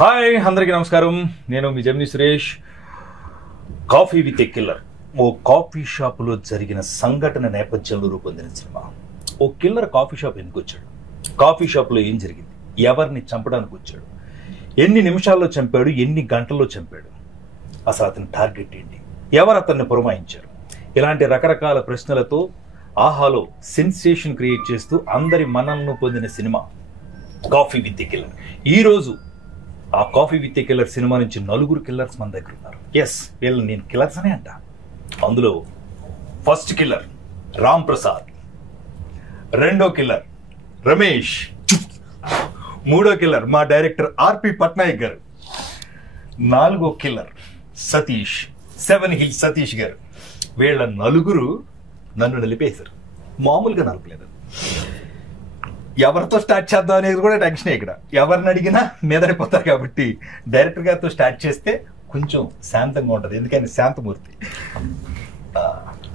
Hi అందరికీ నమస్కారం. నేను మీ Gemini Suresh. Coffee with a killer ఓ కాఫీ షాపులో జరిగిన సంఘటన నేపథ్యంలో రూపొందిన సినిమా. ఓ కిల్లర్ కాఫీ షాప్ ఎందుకు వచ్చాడు, కాఫీ షాప్లో ఏం జరిగింది, ఎవరిని చంపడానికి వచ్చాడు, ఎన్ని నిమిషాల్లో చంపాడు, ఎన్ని గంటల్లో చంపాడు, అసలు అతని టార్గెట్ ఏంటి, ఎవరు అతన్ని పురమాయించారు, ఇలాంటి రకరకాల ప్రశ్నలతో ఆహాలో సెన్సేషన్ క్రియేట్ చేస్తూ అందరి మనల్ని పొందిన cinema coffee with a killer. ఈరోజు ఆ coffee with a killer cinema నుంచి 4 కిల్లర్స్ మన దగ్గర ఉన్నారు. ఎస్, వీళ్ళు నేను కిల్లర్స్ అనే అంట. అందులో ఫస్ట్ కిల్లర్ రామ్ ప్రసాద్, రెండో కిల్లర్ రమేష్, మూడో కిల్లర్ మా డైరెక్టర్ ఆర్పి పట్నాయక్ గారు, నాలుగో కిల్లర్ సతీష్, 7 హిల్స్ సతీష్ గారు. వీళ్ళ 4 నన్ను నిలిపేశారు. మామూలుగా నలపలేదు. ఎవరితో స్టార్ట్ చేద్దాం అనేది కూడా టెన్షన్. ఇక్కడ ఎవరిని అడిగినా మీదడిపోతారు కాబట్టి డైరెక్టర్ గారితో స్టార్ట్ చేస్తే కొంచెం శాంతంగా ఉంటుంది. ఎందుకని శాంతమూర్తి.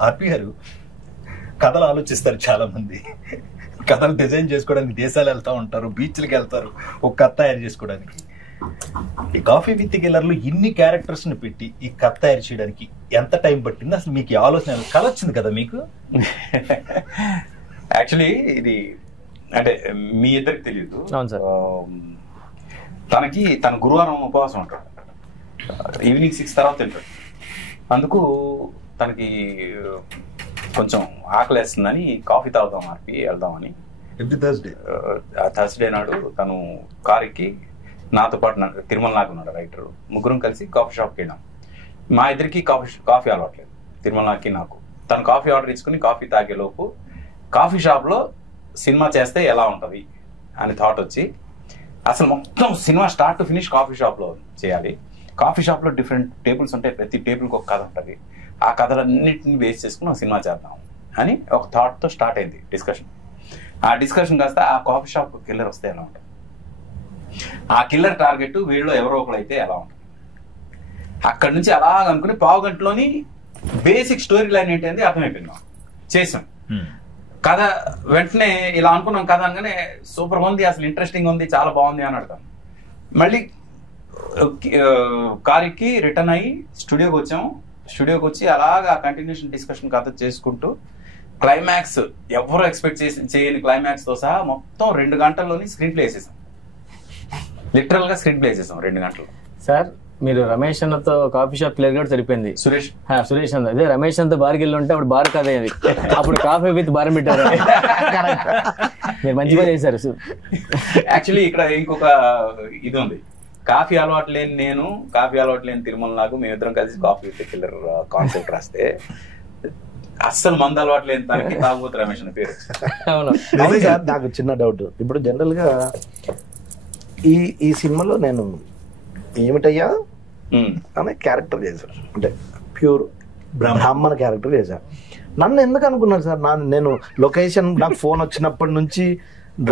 ఆర్పి గారు కథలు ఆలోచిస్తారు. చాలా మంది కథలు డిజైన్ చేసుకోవడానికి దేశాలు వెళ్తూ ఉంటారు, బీచ్లకి వెళ్తారు ఒక కథ తయారు చేసుకోవడానికి. ఈ కాఫీ విత్ కిల్లర్లు ఇన్ని క్యారెక్టర్స్ని పెట్టి ఈ కథ తయారు చేయడానికి ఎంత టైం పట్టింది? అసలు మీకు ఈ ఆలోచన కళ వచ్చింది కదా మీకు? యాక్చువల్లీ ఇది అంటే మీ ఇద్దరికి తెలియదు. తన గురువారం ఉపవాసం ఉంటాడు, ఈవినింగ్ 6 తర్వాత తింటాడు. అందుకు తనకి కొంచెం ఆకలేస్తుందని కాఫీ తాగుదాం ఆర్పి వెళ్దామని ఎవ్రీ థర్స్డే నాడు తను కారుకి నాతో పాటు తిరుమల నాగ్ ఉన్నాడు రైటర్, ముగ్గురం కలిసి కాఫీ షాప్కి వెళ్ళాం. మా ఇద్దరికి కాఫీ అలవాట్లేదు, తిరుమల నాగ్కి నాకు. తను కాఫీ ఆర్డర్ ఇచ్చుకుని కాఫీ తాగేలోపు కాఫీ షాప్లో సినిమా చేస్తే ఎలా ఉంటుంది అని థాట్ వచ్చి, అసలు మొత్తం cinema start to finish coffee షాప్లో చేయాలి. కాఫీ షాప్లో డిఫరెంట్ టేబుల్స్ ఉంటాయి, ప్రతి టేబుల్కి ఒక కథ ఉంటుంది. ఆ కథలన్నింటిని బేస్ చేసుకుని ఒక సినిమా చేద్దాం అని ఒక థాట్తో స్టార్ట్ అయింది డిస్కషన్. ఆ డిస్కషన్ కాస్త ఆ కాఫీ షాప్ కిల్లర్ వస్తే ఎలా ఉంటుంది, ఆ కిల్లర్ టార్గెట్ వీళ్ళు ఎవరో ఒకరు అయితే ఎలా ఉంటుంది. అక్కడి నుంచి అలా అనుకుని 1/2 గంటలోని బేసిక్ స్టోరీ లైన్ ఏంటి అనేది అర్థమైపోయింది. చేసాం కథ, వెంటనే ఇలా అనుకున్నాం కథ అనగానే సూపర్ ఉంది, అసలు ఇంట్రెస్టింగ్ ఉంది, చాలా బాగుంది అని అడతాను. మళ్ళీ కారుకి రిటర్న్ అయ్యి స్టూడియోకి వచ్చాము. స్టూడియోకి వచ్చి అలాగా కంటిన్యూషన్ డిస్కషన్ కథ చేసుకుంటూ క్లైమాక్స్ ఎవరు ఎక్స్పెక్ట్ చేయని క్లైమాక్స్తో సహా మొత్తం 2 గంటల్లోని స్క్రీన్ ప్లే వేసేసాం. లిటరల్గా స్క్రీన్ ప్లే వేసేసాం 2 గంటలు. సార్, మీరు రమేష్ అన్నతో కాఫీ షాప్ క్లియర్ కూడా సరిపోయింది. సురేష్ అన్న అదే రమేష్ అంతా బార్కి వెళ్ళి ఉంటే అప్పుడు బార్ కాదేది, అప్పుడు కాఫీ విత్ బార్ పెట్టారు. మీరు మంచిగా చేశారు. యాక్చువల్లీ ఇక్కడ ఇంకొక ఇది ఉంది. కాఫీ అలవాటు లేని నేను, కాఫీ అలవాటు లేని తిరుమల నాగు, మేమిద్దరం కలిసి కాఫీ విత్ కిల్లర్ కాన్సెప్ట్ రాస్తే అస్సలు మందు అలవాటు లేని తనకి తాగుబోతు రమేష్ అని పేరు. అవును. నాకు చిన్న డౌట్. ఇప్పుడు జనరల్ గా ఈ సినిమాలో నేను ఏమిటయ్యా అనే క్యారెక్టర్ చేశాను, అంటే ప్యూర్ బ్రాహ్మణ క్యారెక్టర్ చేశాను. నన్ను ఎందుకు అనుకున్నారు సార్? నేను లొకేషన్ నాకు ఫోన్ వచ్చినప్పటి నుంచి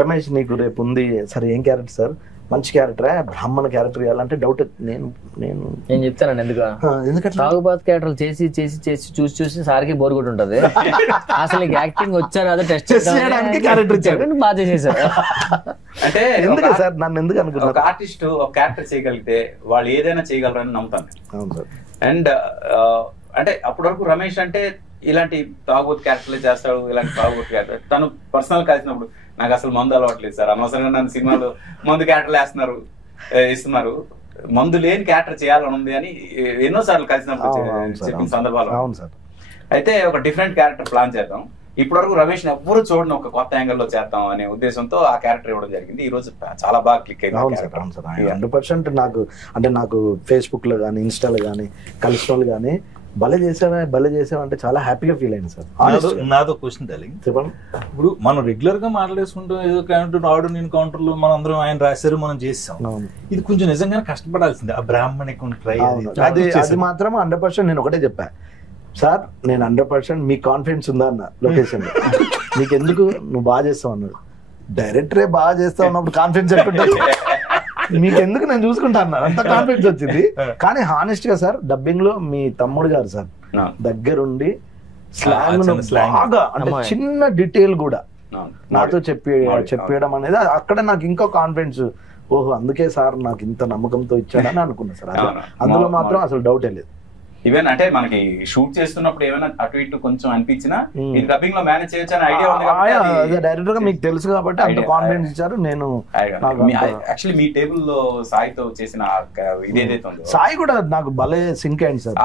రమేష్ నీకు రేపు ఉంది, సరే ఏం క్యారెక్టర్ సార్? మంచి క్యారెక్టరే, బ్రాహ్మణ క్యారెక్టర్ చేయాలంటే డౌట్. నేను చెప్తానండి ఎందుకంటే తాగుబాత్ క్యారెక్టర్ చేసి చేసి చేసి చూసి చూసి సార్కి బోర్ కొట్టి ఉంటది. అసలు యాక్టింగ్ వచ్చారు అదే టెస్ట్ చేయడానికి క్యారెక్టర్ ఇచ్చారు, బాగా చేసేసారు. అంటే ఎందుకు సార్ నన్ను ఎందుకు అనుకున్నారు? ఒక ఆర్టిస్ట్ ఒక క్యారెక్టర్ చేయగలిగితే వాళ్ళు ఏదైనా చేయగలరని నమ్ముతాను. అవును సార్. అండ్ అంటే అప్పటి వరకు రమేష్ అంటే ఇలాంటి తాగుబోతు క్యారెక్టర్లే చేస్తాడు, ఇలాంటి తాగుబోతు క్యారెక్టర్. తను పర్సనల్ కలిసినప్పుడు నాకు అసలు మందు అలవాట్లేదు సార్, అనవసరంగా నన్ను సినిమాలో మందు క్యారెక్టర్లు ఇస్తున్నారు, మందు లేని క్యారెక్టర్ చేయాలని ఉంది అని ఎన్నోసార్లు కలిసినప్పుడు చెప్పిన సందర్భాలు. అవును సార్. అయితే ఒక డిఫరెంట్ క్యారెక్టర్ ప్లాన్ చేద్దాం, ఇప్పటి వరకు రమేష్ ఎవ్వరూ చూడని ఒక కొత్త యాంగిల్లో చేద్దాం అనే ఉద్దేశంతో ఆ క్యారెక్టర్ ఇవ్వడం జరిగింది. ఈ రోజు చాలా బాగా క్లిక్ అయింది. 100% నాకు ఫేస్బుక్ లో కానీ ఇన్స్టాలో కానీ కలిసిన వాళ్ళు కానీ భలే చేసావా అంటే చాలా హ్యాపీగా ఫీల్ అయింది సార్. నాదో క్వశ్చన్ డార్లింగ్, చెప్పండి. ఇప్పుడు మనం రెగ్యులర్ గా మాట్లాడేసుకుంటాం, ఏదో కౌంటర్ ఆర్డర్ నేను కౌంటర్లో మనం అందరం ఆయన రాశారు మనం చేసాం. ఇది కొంచెం నిజంగానే కష్టపడాల్సిందే. ఆ బ్రాహ్మణికం ట్రై అది మాత్రం 100% నేను ఒకటే చెప్పా సార్, నేను 100% మీకు కాన్ఫిడెన్స్ ఉందా అన్న లొకేషన్ లో, నీకెందుకు నువ్వు బాగా చేస్తావు అన్నాడు. డైరెక్టరే బాగా చేస్తావు అన్నప్పుడు కాన్ఫిడెన్స్ ఎట్టుంటా, మీకెందుకు నేను చూసుకుంటా అన్నారు, అంత కాన్ఫిడెన్స్ వచ్చింది. కానీ హానెస్ట్ గా సార్ డబ్బింగ్ లో మీ తమ్ముడు గారు సార్ దగ్గరుండి స్లాంగ్ బాగా, అంటే చిన్న డీటెయిల్ కూడా నాతో చెప్పేయడం అనేది అక్కడ నాకు ఇంకో కాన్ఫిడెన్స్ ఓహో అందుకే సార్ నాకు ఇంత నమ్మకంతో ఇచ్చాడని అనుకున్నా సార్. అందులో మాత్రం అసలు డౌటే లేదు. ఈవెన్ అంటే మనకి షూట్ చేస్తున్నప్పుడు ఏమైనా అటు ఇటు కొంచెం అనిపించినా ఇది డబ్బింగ్ లో మేనేజ్ చేయొచ్చు అని ఐడియా ఉంది. డైరెక్టర్ గా మీకు తెలుసు కాబట్టి అంత కాన్ఫిడెన్స్ ఇచ్చారు. నేను యాక్చువల్లీ మీ టేబుల్ లో సాయితో చేసిన ఇది ఏదైతే ఉందో సాయి కూడా నాకు భలే సింక్ అయింది సార్.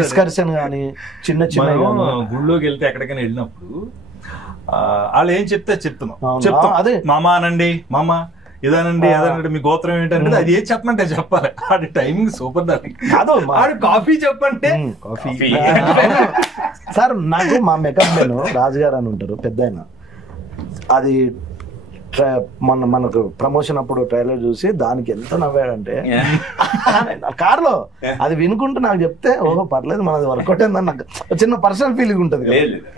డిస్కషన్ గానీ చిన్న చిన్న గుళ్ళోకి వెళ్తే ఎక్కడికైనా వెళ్ళినప్పుడు వాళ్ళు ఏం చెప్తే చెప్తాం అదే మామ అనండి, మామ ఇదానండి అదనండి, మీ గోత్రం ఏంటంటే అది ఏం చెప్పమంటే చెప్పాలి. ఆడి టైమింగ్ సూపర్ దానికి కాదు. ఆడు కాఫీ చెప్పంటే కాఫీ. సార్ నాకు మా మేకప్ మెన్ రాజుగారు అని ఉంటారు పెద్ద ఆయన, అది మనకు ప్రమోషన్ అప్పుడు ట్రైలర్ చూసి దానికి ఎంత నవ్వాడంటే కార్లో అది వినుకుంటూ నాకు చెప్తే ఓహో పర్లేదు మనది వర్కౌట్ అయిందని నాకు చిన్న పర్సనల్ ఫీలింగ్ ఉంటుంది.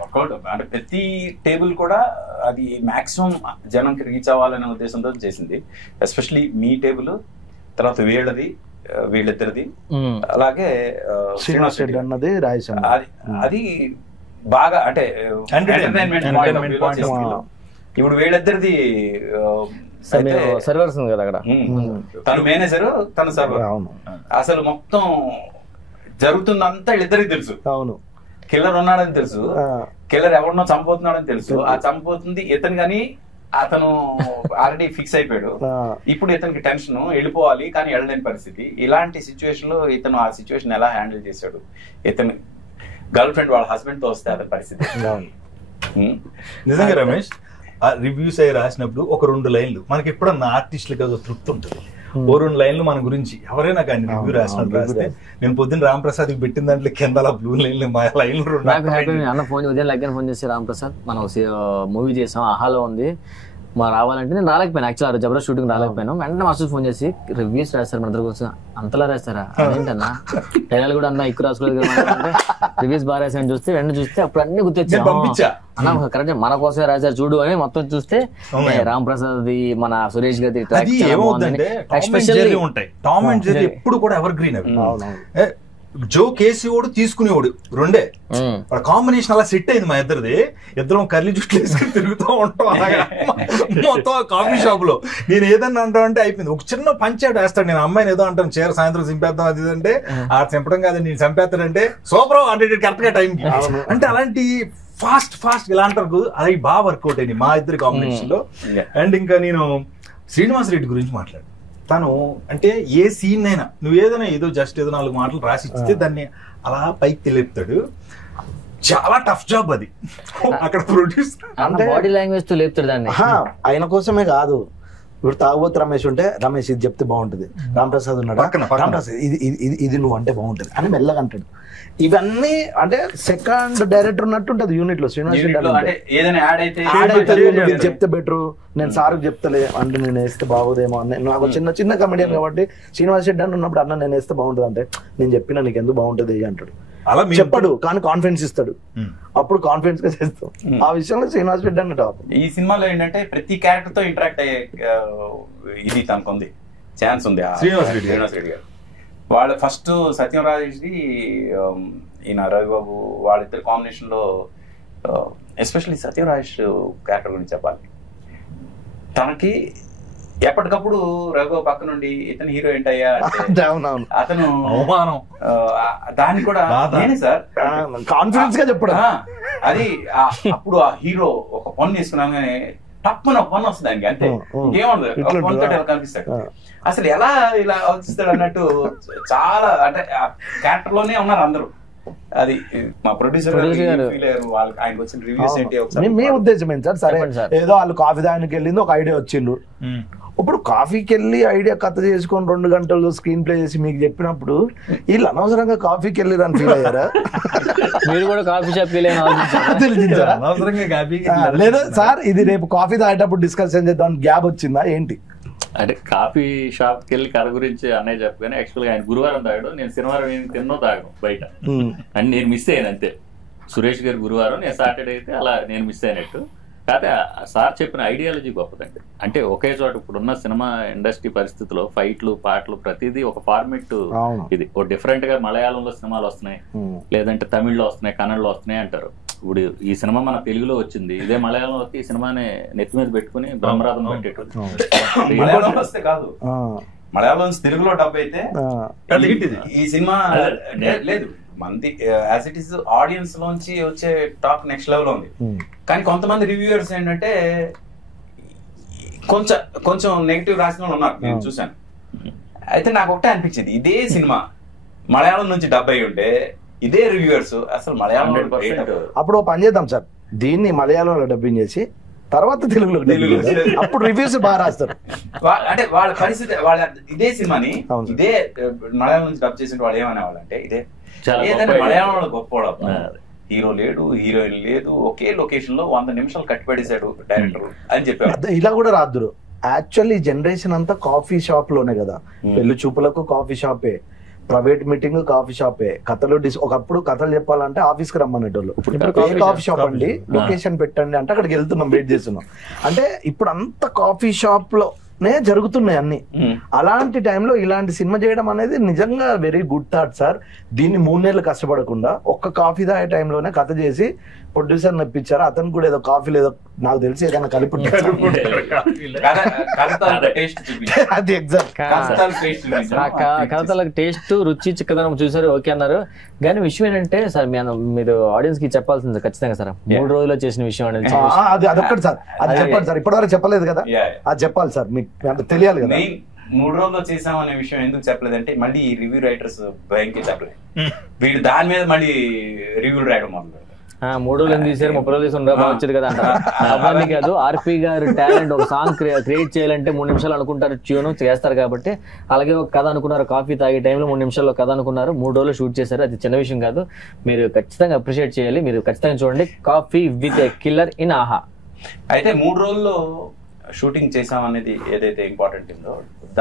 వర్కౌట్ అంటే ప్రతి టేబుల్ కూడా అది మాక్సిమం జనంకి రీచ్ అవ్వాలనే ఉద్దేశంతో చేసింది. ఎస్పెషలీ మీ టేబుల్, తర్వాత వీళ్ళిద్దరిది, అలాగే శ్రీనివాస్ రెడ్డి అన్నది రాజేశ్ అది బాగా అంటే ఇప్పుడు వీళ్ళిద్దరిది సర్వర్స్ ఉంది కదా అక్కడ, తను మేనేజర్ తను సర్వర్. అసలు మొత్తం జరుగుతుందంతా వీళ్ళిద్దరికి తెలుసు. అవును, కిల్లర్ ఉన్నాడని తెలుసు, కిల్లర్ ఎవరినో చంపుతున్నాడని తెలుసు, ఆ చంపుతుంది ఇతను కానీ అతను ఆల్రెడీ ఫిక్స్ అయిపోయాడు. ఇప్పుడు ఇతనికి టెన్షన్, వెళ్ళిపోవాలి కానీ వెళ్ళలేని పరిస్థితి. ఇలాంటి సిచ్యువేషన్ లో ఇతను ఆ సిచ్యువేషన్ ఎలా హ్యాండిల్ చేశాడు, ఇతను గర్ల్ ఫ్రెండ్ వాళ్ళ హస్బెండ్ తో వస్తే అతని పరిస్థితి. నిజంగా రమేష్ రివ్యూస్ అయ్యి రాసినప్పుడు ఒక 2 లైన్లు మనకి ఎప్పుడన్నా ఆర్టిస్టులకి అది తృప్తి ఉంటుంది. ఓ 2 లైన్లు మన గురించి ఎవరైనా కానీ రివ్యూ రాసినట్టు రాస్తే, నేను పొద్దున్న రాంప్రసాద్ పెట్టిన దాంట్లో కింద బ్లూ లైన్లు మా లైన్లు అన్న ఫోన్ ఉదయం లగ్గర ఫోన్ చేసి రాంప్రసాద్ మనం మూవీ చేసాం ఆహాలో ఉంది మా రావాలంటే నేను రాలేకపోయాను. యాక్చువల్ జబర్దస్త్ షూటింగ్ రాలేకపోయాను. వెంటనే మాస్టర్ ఫోన్ చేసి రివ్యూస్ రాస్తారు మన దగ్గర కోసం. అంతలా రాస్తారా ఏంటన్నా, డైలాగ్ కూడా అన్నా ఎక్కువ రాసుకోలేదు కదా, రివ్యూస్ బాగా రాశారని చూస్తే వెంటనే చూస్తే అప్పుడు అన్ని గుర్తొచ్చా అన్న కరెక్ట్ మన కోసమే రాశారు చూడు అని మొత్తం చూస్తే రామ్ ప్రసాద్ మన సురేష్ గారి టామ్ అండ్ జెర్రీ ఎప్పుడు కూడా ఎవర్ గ్రీన్ అవి. జో కేసీఓడు తీసుకునేవాడు రెండే, కాంబినేషన్ అలా సెట్ అయింది మా ఇద్దరిది. ఇద్దరం కర్లీ జుట్లు వేసుకుని తిరుగుతూ ఉంటాం అలాగా మొత్తం కాఫీ షాప్ లో. నేను ఏదన్నా అంటాం అంటే అయిపోయింది. ఒక చిన్న పంచాయతీ వేస్తాడు, నేను అమ్మాయిని ఏదో అంటాను చీర సాయంత్రం చింపేద్దాం అది అంటే ఆ చంపడం కాదు నేను చంపేస్తాడంటే సూపర్ అంటే కరెక్ట్ గా టైంకి. అంటే అలాంటి ఫాస్ట్ ఇలా అంటారు, అది బాగా వర్కౌట్ అయింది మా ఇద్దరి కాంబినేషన్ లో. అండ్ ఇంకా నేను శ్రీనివాస్ రెడ్డి గురించి మాట్లాడు. తను అంటే ఏ సీన్ అయినా నువ్వు ఏదైనా ఏదో జస్ట్ ఏదో 4 మాటలు రాసి ఇస్తే దాన్ని అలా పైకి తెలిపుతాడు. చాలా టఫ్ జాబ్ అది. అక్కడ ప్రొడ్యూసర్ అంటే బాడీ లాంగ్వేజ్ తో లేపుతాడు దాన్ని. ఆయన కోసమే కాదు, ఇప్పుడు తాగుబోతు రమేష్ ఉంటే రమేష్ ఇది చెప్తే బాగుంటుంది, రాంప్రసాద్ ఉన్నాడు రాంప్రసాద్ ఇది నువ్వు అంటే బాగుంటుంది అని మెల్లగా అంటాడు. ఇవన్నీ అంటే సెకండ్ డైరెక్టర్ ఉన్నట్టు ఉంటది యూనిట్ లో. శ్రీనివాస్ రెడ్డి చెప్తే బెటర్, నేను సార్ చెప్తలే అంటే నేను వేస్తే బాగోదేమో అని. నాకు చిన్న కమెడియన్ కాబట్టి శ్రీనివాస్ రెడ్డి అని ఉన్నప్పుడు అన్న నేను వేస్తే బాగుంటుంది అంటే నేను చెప్పినా నీకు ఎందుకు బాగుంటుంది అంటాడు. అలా చెప్పడు కానీ కాన్ఫిడెన్స్ ఇస్తాడు, అప్పుడు కాన్ఫిడెన్స్ గా చేస్తాం. ఆ విషయంలో శ్రీనివాస్ రెడ్డి అన్న టాప్. ఈ సినిమాలో ఏంటంటే ప్రతి క్యారెక్టర్ తో ఇంటరాక్ట్ అయ్యే ఇది తనకుంది, ఛాన్స్ ఉంది శ్రీనివాస్ రెడ్డి గారు. వాళ్ళ ఫస్ట్ సత్యరాజ్ది ఈయన రవిబాబు వాళ్ళిద్దరు కాంబినేషన్ లో, ఎస్పెషల్లీ సత్యరాజ్ క్యారెక్టర్ గురించి చెప్పాలి. తనకి ఎప్పటికప్పుడు రవిబాబు పక్క నుండి ఇతను హీరో ఏంటయ్యా అతను దాన్ని కూడా నేనే సార్ కాన్ఫిడెన్స్ గా చెప్పడం. అది అప్పుడు ఆ హీరో ఒక పన్ను వేసుకున్నాగానే తప్పని ఒక పన్ను వస్తుంది దానికి, అంతే ఇంకేముండదు, ఒక పన్నుతో ఇలా కనిపిస్తాడు. అసలు ఎలా ఇలా ఆలోచిస్తాడు అన్నట్టు చాలా అంటే క్యారెక్టర్ లోనే ఉన్నారు అందరూ. అది మా ప్రొడ్యూసర్ వాళ్ళకి ఆయనకు వచ్చిన రివ్యూస్ ఏంటి? మీ ఉద్దేశం ఏంటి సార్? సరే ఏదో వాళ్ళు కాఫీ దానికి వెళ్ళింది, ఒక ఐడియా వచ్చిండ్రు. ఇప్పుడు కాఫీకి వెళ్ళి ఐడియా కథ చేసుకొని 2 గంటలు స్క్రీన్ ప్లే చేసి మీకు చెప్పినప్పుడు వీళ్ళు అనవసరంగా కాఫీకి వెళ్ళిరని ఫీల్ అయ్యారా? మీరు కూడా కాఫీ షాప్ లేదు సార్, ఇది రేపు కాఫీ తాగేటప్పుడు డిస్కషన్ చేద్దాం గ్యాప్ వచ్చిందా ఏంటి? అంటే కాఫీ షాప్కి వెళ్ళి కథ గురించి అన్నయ్య చెప్పగానే యాక్చువల్గా ఆయన గురువారం తాగాడు, నేను శనివారం తిన్నో తాగను బయట అని నేను మిస్ అయ్యాను అంతే. సురేష్ గారు గురువారం, నేను సాటర్డే అయితే అలా నేను మిస్ అయినట్టు. కాకపోతే సార్ చెప్పిన ఐడియాలజీ గొప్పదండి. అంటే ఒకే చోట ఇప్పుడున్న సినిమా ఇండస్ట్రీ పరిస్థితిలో ఫైట్లు పాటలు ప్రతిదీ ఒక ఫార్మెట్. ఇది ఒక డిఫరెంట్ గా మలయాళంలో సినిమాలు వస్తున్నాయి, లేదంటే తమిళ్లో వస్తున్నాయి, కన్నడలో వస్తున్నాయి అంటారు. ఇప్పుడు ఈ సినిమా మన తెలుగులో వచ్చింది, ఇదే మలయాళంలో వస్తే ఈ సినిమాని నెత్తి మీద పెట్టుకుని బ్రహ్మరథం పెట్టేటోళ్ళు. మలయాళం వస్తే కాదు, మలయాళం నుంచి తెలుగులో డబ్ అయితే ఈ సినిమా లేదు మంది యాజ్ ఇట్ ఈస్ ఆడియన్స్ లోంచి వచ్చే టాక్ నెక్స్ట్ లెవెల్ ఉంది. కానీ కొంతమంది రివ్యూవర్స్ ఏంటంటే కొంచెం నెగిటివ్ రాసిన వాళ్ళు ఉన్నారు, నేను చూశాను. అయితే నాకు ఒకటే అనిపించింది, ఇదే సినిమా మలయాళం నుంచి డబ్ అయి ఉంటే ఇదే రివ్యూవర్స్ అసలు మలయాళం అప్పుడు పని చేద్దాం సార్, దీన్ని మలయాళంలో డబ్బింగ్ చేసి తర్వాత తెలుగులో అప్పుడు రివ్యూస్ బాగా రాస్తారు. అంటే వాళ్ళ పరిస్థితి, వాళ్ళ ఇదే సినిమాని ఇదే మలయాళం నుంచి డబ్ చేసిన వాళ్ళు ఏమనేవాళ్ళు అంటే ఇదే ఏదైనా మలయాళంలో గొప్పవాడు, హీరో లేడు, హీరోయిన్ లేదు, ఒకే లొకేషన్ లో 100 నిమిషాలు కట్టిపడేశాడు డైరెక్టర్ అని చెప్పారు. ఇలా కూడా రాదురు. యాక్చువల్లీ జనరేషన్ అంతా కాఫీ షాప్ లోనే కదా, పెళ్లి చూపులకు కాఫీ షాపే, ప్రైవేట్ మీటింగ్ కాఫీ షాపే, కథలు ఒకప్పుడు కథలు చెప్పాలంటే ఆఫీస్ కి రమ్మనేటోళ్ళు. ఇప్పుడు కాఫీ షాప్ అండి, లొకేషన్ పెట్టండి అంటే అక్కడికి వెళ్తున్నాం, వెయిట్ చేస్తున్నాం. అంటే ఇప్పుడు అంత కాఫీ షాప్ లోనే జరుగుతున్నాయి అన్ని. అలాంటి టైంలో ఇలాంటి సినిమా చేయడం అనేది నిజంగా వెరీ గుడ్ థాట్ సార్. దీన్ని 3 నెలలు కష్టపడకుండా ఒక్క కాఫీ తాగే టైంలోనే కథ చేసి ప్రొడ్యూసర్ నప్పించారు. అతను కూడా ఏదో కాఫీ లేదో నాకు తెలిసి ఏదైనా కలిపి అది ఎగ్జాక్ట్ కథలకు టేస్ట్ రుచి చిక్కదనం చూసారు, ఓకే అన్నారు. కానీ విషయం ఏంటంటే సార్, మీరు ఆడియన్స్ కి చెప్పాల్సింది ఖచ్చితంగా సార్, 3 రోజుల్లో చేసిన విషయం అనేది అదొక్కటి సార్, అది చెప్పండి సార్. ఇప్పటివరకు చెప్పలేదు కదా, అది చెప్పాలి సార్, మీకు తెలియాలి కదా. 3 రోజుల్లో చేసాం అనే విషయం ఎందుకు చెప్పలేదంటే మళ్ళీ ఈ రివ్యూ రైటర్స్ భయంకే చెప్పలేదు. వీళ్ళు దాని మీద మళ్ళీ రివ్యూ రాయడం మొదలు 3 రోజులు ఎందుకు తీసారు, 30 రోజులు తీసుకుని వచ్చేది కదా అంటారు. అవ్వాలి కాదు, ఆర్పి గారు టాలెంట్, ఒక సాంగ్ క్రియేట్ చేయాలంటే 3 నిమిషాలు అనుకుంటారు, ట్యూన్ చేస్తారు కాబట్టి. అలాగే ఒక కథ అనుకున్నారు, కాఫీ తాగే టైంలో 3 నిమిషాల్లో కథ అనుకున్నారు, 3 రోజులు షూట్ చేశారు. అది చిన్న విషయం కాదు, మీరు ఖచ్చితంగా అప్రిషియేట్ చేయాలి. మీరు ఖచ్చితంగా చూడండి coffee with a killer in ఆహా. అయితే 3 రోజుల్లో షూటింగ్ చేసాం అనేది ఏదైతే ఇంపార్టెంట్ ఉందో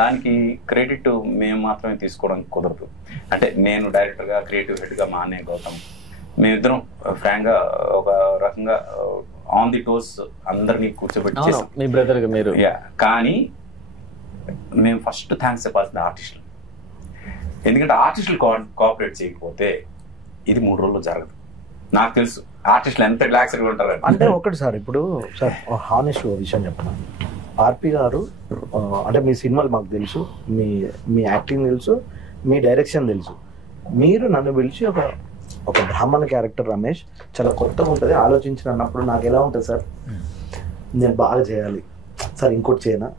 దానికి క్రెడిట్ మేము మాత్రమే తీసుకోవడం కుదరదు. అంటే నేను డైరెక్టర్ గా, క్రియేటివ్ హెడ్ గా మా అన్నయ్య గౌతమ్, మేమిద్దరం ఫ్రాంక్ గా ఒక రకంగా ఆన్ ది టోస్ అందరినీ కూర్చోబెట్టి చేసాం మీ బ్రదర్ గా మీరు. కానీ మేము ఫస్ట్ థ్యాంక్స్ చెప్పాల్సింది ఆర్టిస్టులు. ఎందుకంటే ఆర్టిస్టులు కోఆపరేట్ చేయకపోతే ఇది 3 రోజుల్లో జరగదు. నాకు తెలుసు ఆర్టిస్టులు ఎంత రిలాక్స్డ్గా ఉంటారు అంటే. ఒకటి సార్, ఇప్పుడు సార్ హానెస్ట్ విషయం చెప్పిన ఆర్పి గారు అంటే మీ సినిమాలు మాకు తెలుసు, మీ యాక్టింగ్ తెలుసు, మీ డైరెక్షన్ తెలుసు. మీరు నన్ను పిలిచి ఒక బ్రాహ్మణ క్యారెక్టర్ రమేష్ చాలా కొత్తగా ఉంటుంది ఆలోచించిన అన్నప్పుడు నాకు ఎలా ఉంటుంది సార్, నేను బాగా చేయాలి సార్, ఇంకోటి చేయనా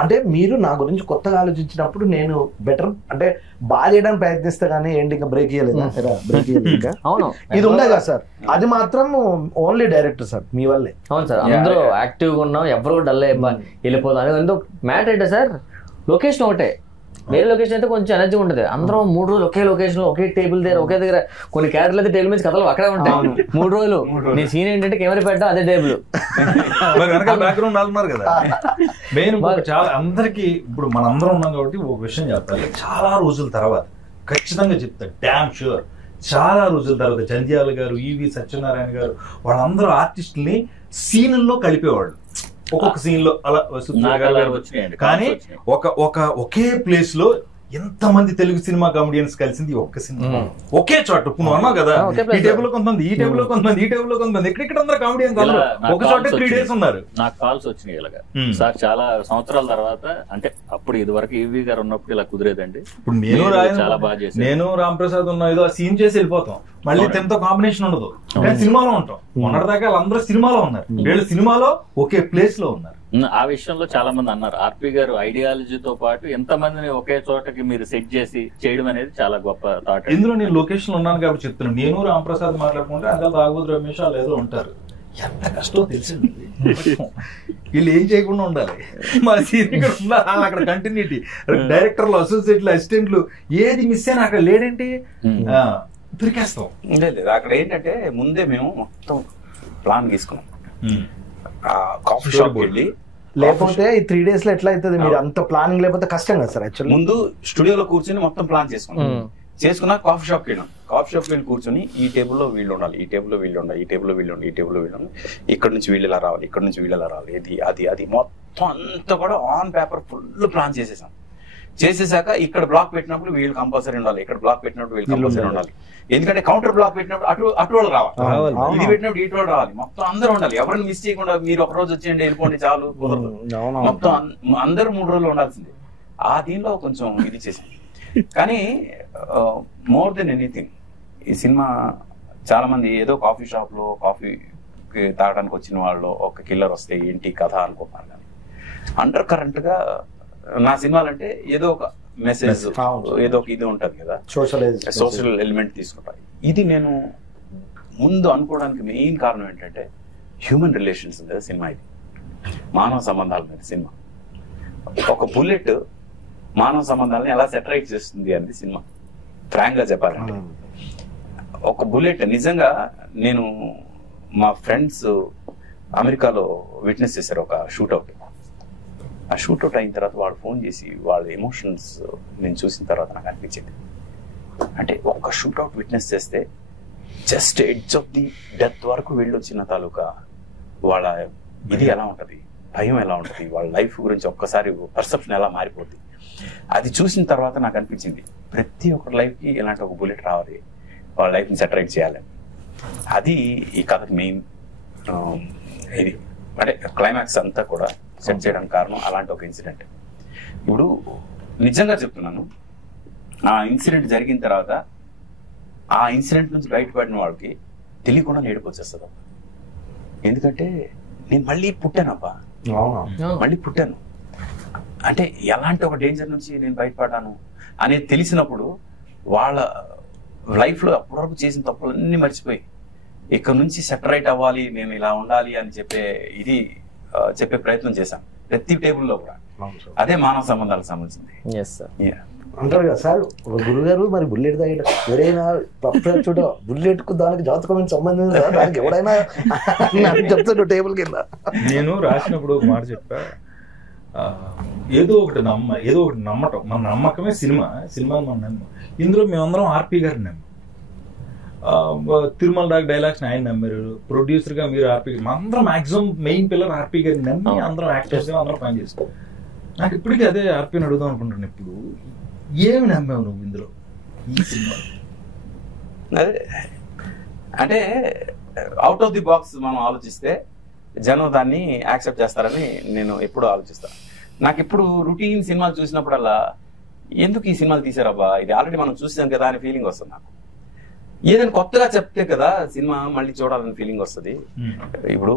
అంటే మీరు నా గురించి కొత్తగా ఆలోచించినప్పుడు నేను బెటర్ అంటే బాగా చేయడానికి ప్రయత్నిస్తా కానీ ఏంటి ఇంకా బ్రేక్ ఇయ్యలేదా, బ్రేక్ ఇయ్యలేదు ఇది ఉండే కదా సార్. అది మాత్రం ఓన్లీ డైరెక్టర్ సార్ మీ వల్లే. అవును సార్, అందరూ యాక్టివ్గా ఉన్నాం, ఎవరు డల్ వెళ్ళిపోతాం. ఎందుకు మ్యాటర్ ఏంటో సార్, లొకేషన్ ఒకటే, వేరే లొకేషన్ అయితే కొంచెం ఎనర్జీ ఉంటుంది. అందరం 3 రోజులు ఒకే లొకేషన్ లో, ఒకే టేబుల్ దగ్గర, ఒకే దగ్గర. కొన్ని క్యారెక్టర్లు అయితే టేబుల్ మీద కథలు అక్కడే ఉంటాయి 3 రోజులు. నీ సీన్ ఏంటంటే కెమెరా పెట్టడం అదే టేబుల్, బ్యాక్గ్రౌండ్ ఉన్నారు కదా. మెయిన్ చాలా అందరికి ఇప్పుడు మనందరం ఉన్నాం కాబట్టి ఒక విషయం చెప్పాలి. చాలా రోజుల తర్వాత ఖచ్చితంగా చెప్తా, డామ్ షూర్, చాలా రోజుల తర్వాత జంధ్యాల గారు, ఈవి సత్యనారాయణ గారు వాళ్ళందరూ ఆర్టిస్టుల్ని సీన్ల్లో కలిపేవాళ్ళు. ఒక్కొక్క సీన్ లో అలా కానీ ఒకే ప్లేస్ లో ఎంతమంది తెలుగు సినిమా కామెడియన్స్ కలిసింది ఒక్క సినిమా, ఒకే చోట. నువ్వు అన్నావు కదా, ఈ టేబుల్ లో కొంతమంది, ఈ టేబుల్ లో కొంతమంది, ఈ టేబుల్ లో కొంతమంది, ఎక్కడెక్కడ అందరూ కామెడియన్స్ ఒక చోట 3 days ఉన్నారు. నాకు కాల్స్ వచ్చినాయి ఇలాగా సార్, చాలా సంవత్సరాల తర్వాత. అంటే అప్పుడు ఇదివరకు ఈవీ గారు ఉన్నప్పుడు ఇలా కుదిరేదండి. ఇప్పుడు చాలా బాగా చేసి నేను రాంప్రసాద్ ఉన్నా ఏదో సీన్ చేసి వెళ్ళిపోతాం, మళ్ళీ తనతో కాంబినేషన్ ఉండదు. కానీ సినిమాలో ఉంటాం. మొన్నటిదాకా వాళ్ళందరూ సినిమాలో ఉన్నారు, వీళ్ళు సినిమాలో ఒకే ప్లేస్ లో ఉన్నారు. ఆ విషయంలో చాలా మంది అన్నారు, ఆర్పి గారు ఐడియాలజీతో పాటు ఎంతమందిని ఒకే చోటకి మీరు సెట్ చేసి చేయడం అనేది చాలా గొప్ప థాట్. ఇందులో నేను లొకేషన్ ఉన్నాను కాబట్టి చెప్తున్నాను. నేను రాంప్రసాద్ మాట్లాడుకుంటే అంతా తాగుబోతు రమేష్ ఏదో ఉంటారు. ఎంత కష్టం తెలిసింది. వీళ్ళు ఏం చేయకుండా ఉండాలి, మా సీనియర్ ఉండాలి, అక్కడ కంటిన్యూటీ. డైరెక్టర్లు, అసోసియేట్లు, అసిస్టెంట్లు ఏది మిస్ అయినా అక్కడ లేడంటే దొరికేస్తాం. లేదు అక్కడ ఏంటంటే ముందే మేము మొత్తం ప్లాన్ తీసుకున్నాం. కాఫీ షాప్ వెళ్ళి, లేకపోతే ఈ 3 days లో ఎట్లా అవుతుంది, మీరు అంత ప్లానింగ్ లేకపోతే కష్టం కదా సార్. యాక్చువల్లీ ముందు స్టూడియోలో కూర్చొని మొత్తం ప్లాన్ చేసుకున్నా కాఫీ షాప్కి వెళ్ళాం. కాఫీ షాప్కి వెళ్ళి కూర్చొని ఈ టేబుల్లో వీళ్ళు ఉండాలి, ఈ టేబుల్లో వీళ్ళు ఉండాలి, ఈ టేబుల్లో వీళ్ళు ఉండాలి, ఈ టేబుల్లో వీళ్ళు ఉండాలి, ఇక్కడ నుంచి వీళ్ళు ఇలా రావాలి, ఇక్కడ నుంచి వీళ్ళు ఇలా రావాలి, ఇది అది మొత్తం అంతా కూడా ఆన్ పేపర్ ఫుల్ ప్లాన్ చేసేసాం. చేసేసాక ఇక్కడ బ్లాక్ పెట్టినప్పుడు వీళ్ళు కంపల్సరీ ఉండాలి, ఇక్కడ బ్లాక్ పెట్టినప్పుడు వీళ్ళు కంపల్సరీ ఉండాలి. ఎందుకంటే కౌంటర్ బ్లాక్ పెట్టినప్పుడు అటు వాళ్ళు రావాలి, ఇది పెట్టినప్పుడు ఇటు వాళ్ళు రావాలి, మొత్తం అందరూ ఉండాలి. ఎవరిని మిస్ చేయకుండా మీరు ఒక రోజు వచ్చేయండి వెళ్ళిపోండి చాలు, మొత్తం అందరూ 3 రోజులు ఉండాల్సిందే. ఆ దీనిలో కొంచెం ఇది చేసింది. కానీ మోర్ దెన్ ఎనీథింగ్ ఈ సినిమా చాలా మంది ఏదో కాఫీ షాప్ లో కాఫీ తాగడానికి వచ్చిన వాళ్ళు ఒక కిల్లర్ వస్తే ఏంటి కథ అనుకుంటున్నారు. కానీ అండర్ కరెంట్ గా నా సినిమాలంటే ఏదో ఒక మెసేజ్, ఏదో ఒక ఇది ఉంటది కదా, సోషల్ ఎలిమెంట్ తీసుకుంటారు. ఇది నేను ముందు అనుకోవడానికి మెయిన్ కారణం ఏంటంటే హ్యూమన్ రిలేషన్స్ మీద సినిమా, ఇది మానవ సంబంధాల మీద సినిమా. ఒక బుల్లెట్ మానవ సంబంధాలని ఎలా సెటరైట్ చేస్తుంది అనేది సినిమా. ఫ్రాంక్ గా చెప్పాలంటే ఒక బుల్లెట్ నిజంగా నేను మా ఫ్రెండ్స్ అమెరికాలో విట్నెస్ చేశారు ఒక షూట్అవుట్. ఆ షూట్అవుట్ అయిన తర్వాత వాడు ఫోన్ చేసి వాళ్ళ ఎమోషన్స్ నేను చూసిన తర్వాత నాకు అనిపించింది, అంటే ఒక షూట్అవుట్ విట్నెస్ చేస్తే just edge of the death వరకు వెళ్ళొచ్చిన తాలూకా వాళ్ళ ఇది ఎలా ఉంటది, భయం ఎలా ఉంటది, వాళ్ళ లైఫ్ గురించి ఒక్కసారి పర్సెప్షన్ ఎలా మారిపోద్ది. అది చూసిన తర్వాత నాకు అనిపించింది ప్రతి ఒక్కరి లైఫ్ కి ఇలాంటి ఒక బుల్లెట్ రావాలి, వాళ్ళ లైఫ్ ని సెటరైట్ చేయాలని. అది ఈ కథకి మెయిన్ ఇది, అంటే క్లైమాక్స్ అంతా కూడా సెట్ చేయడానికి కారణం అలాంటి ఒక ఇన్సిడెంట్. ఇప్పుడు నిజంగా చెప్తున్నాను, ఆ ఇన్సిడెంట్ జరిగిన తర్వాత ఆ ఇన్సిడెంట్ నుంచి బయటపడిన వాళ్ళకి తెలియకుండా ఏడుపు వచ్చేస్తుంది. ఎందుకంటే నేను మళ్ళీ పుట్టానబ్బా, మళ్ళీ పుట్టాను అంటే ఎలాంటి ఒక డేంజర్ నుంచి నేను బయటపడ్డాను అనేది తెలిసినప్పుడు వాళ్ళ లైఫ్ లో అప్పటివరకు చేసిన తప్పులన్నీ మర్చిపోయి ఇక్కడ నుంచి సెటరైట్ అవ్వాలి, నేను ఇలా ఉండాలి అని చెప్పే ప్రయత్నం చేశాను ప్రతి టేబుల్లో కూడా. అదే మానవ సంబంధాలకు సంబంధించింది. అంటారు కదా సార్, ఒక గురుగారు మరి బుల్లెట్ తాగట ఎవరైనా చూడ బుల్లెట్ కు దానికి జాతకమైన సంబంధం లేదా, దానికి ఎవరైనా చెప్తాడు టేబుల్ కింద. నేను రాసినప్పుడు ఒక మాట చెప్పా, ఏదో ఒకటి నమ్మటం, మన నమ్మకమే సినిమా మనం నమ్మం. ఇందులో మేమందరం ఆర్పి గారిని నమ్మాం, తిరుమల రాక్ డైలాగ్స్ ఆయన నమ్మారు, ప్రొడ్యూసర్ గా మీరు ఆర్పి, అందరం మాక్సిమం మెయిన్ పిల్లర్ ఆర్పి గారిని నమ్మి అందరం యాక్టర్స్ గా అందరం పని చేస్తాం. నాకు ఇప్పటికీ అదే ఆర్పిని అడుగుదాం అనుకుంటాను, ఇప్పుడు ఏమి నమ్మావు నువ్వు ఇందులో ఈ సినిమా? అదే అంటే అవుట్ ఆఫ్ ది బాక్స్ మనం ఆలోచిస్తే జనం దాన్ని యాక్సెప్ట్ చేస్తారని నేను ఎప్పుడు ఆలోచిస్తాను. నాకు ఇప్పుడు రొటీన్ సినిమాలు చూసినప్పుడల్లా ఎందుకు ఈ సినిమాలు తీసారబ్బా, ఇది ఆల్రెడీ మనం చూసాం కదా అనే ఫీలింగ్ వస్తుంది నాకు. ఏదైనా కొత్తగా చెప్తే కదా సినిమా మళ్ళీ చూడాలని ఫీలింగ్ వస్తుంది. ఇప్పుడు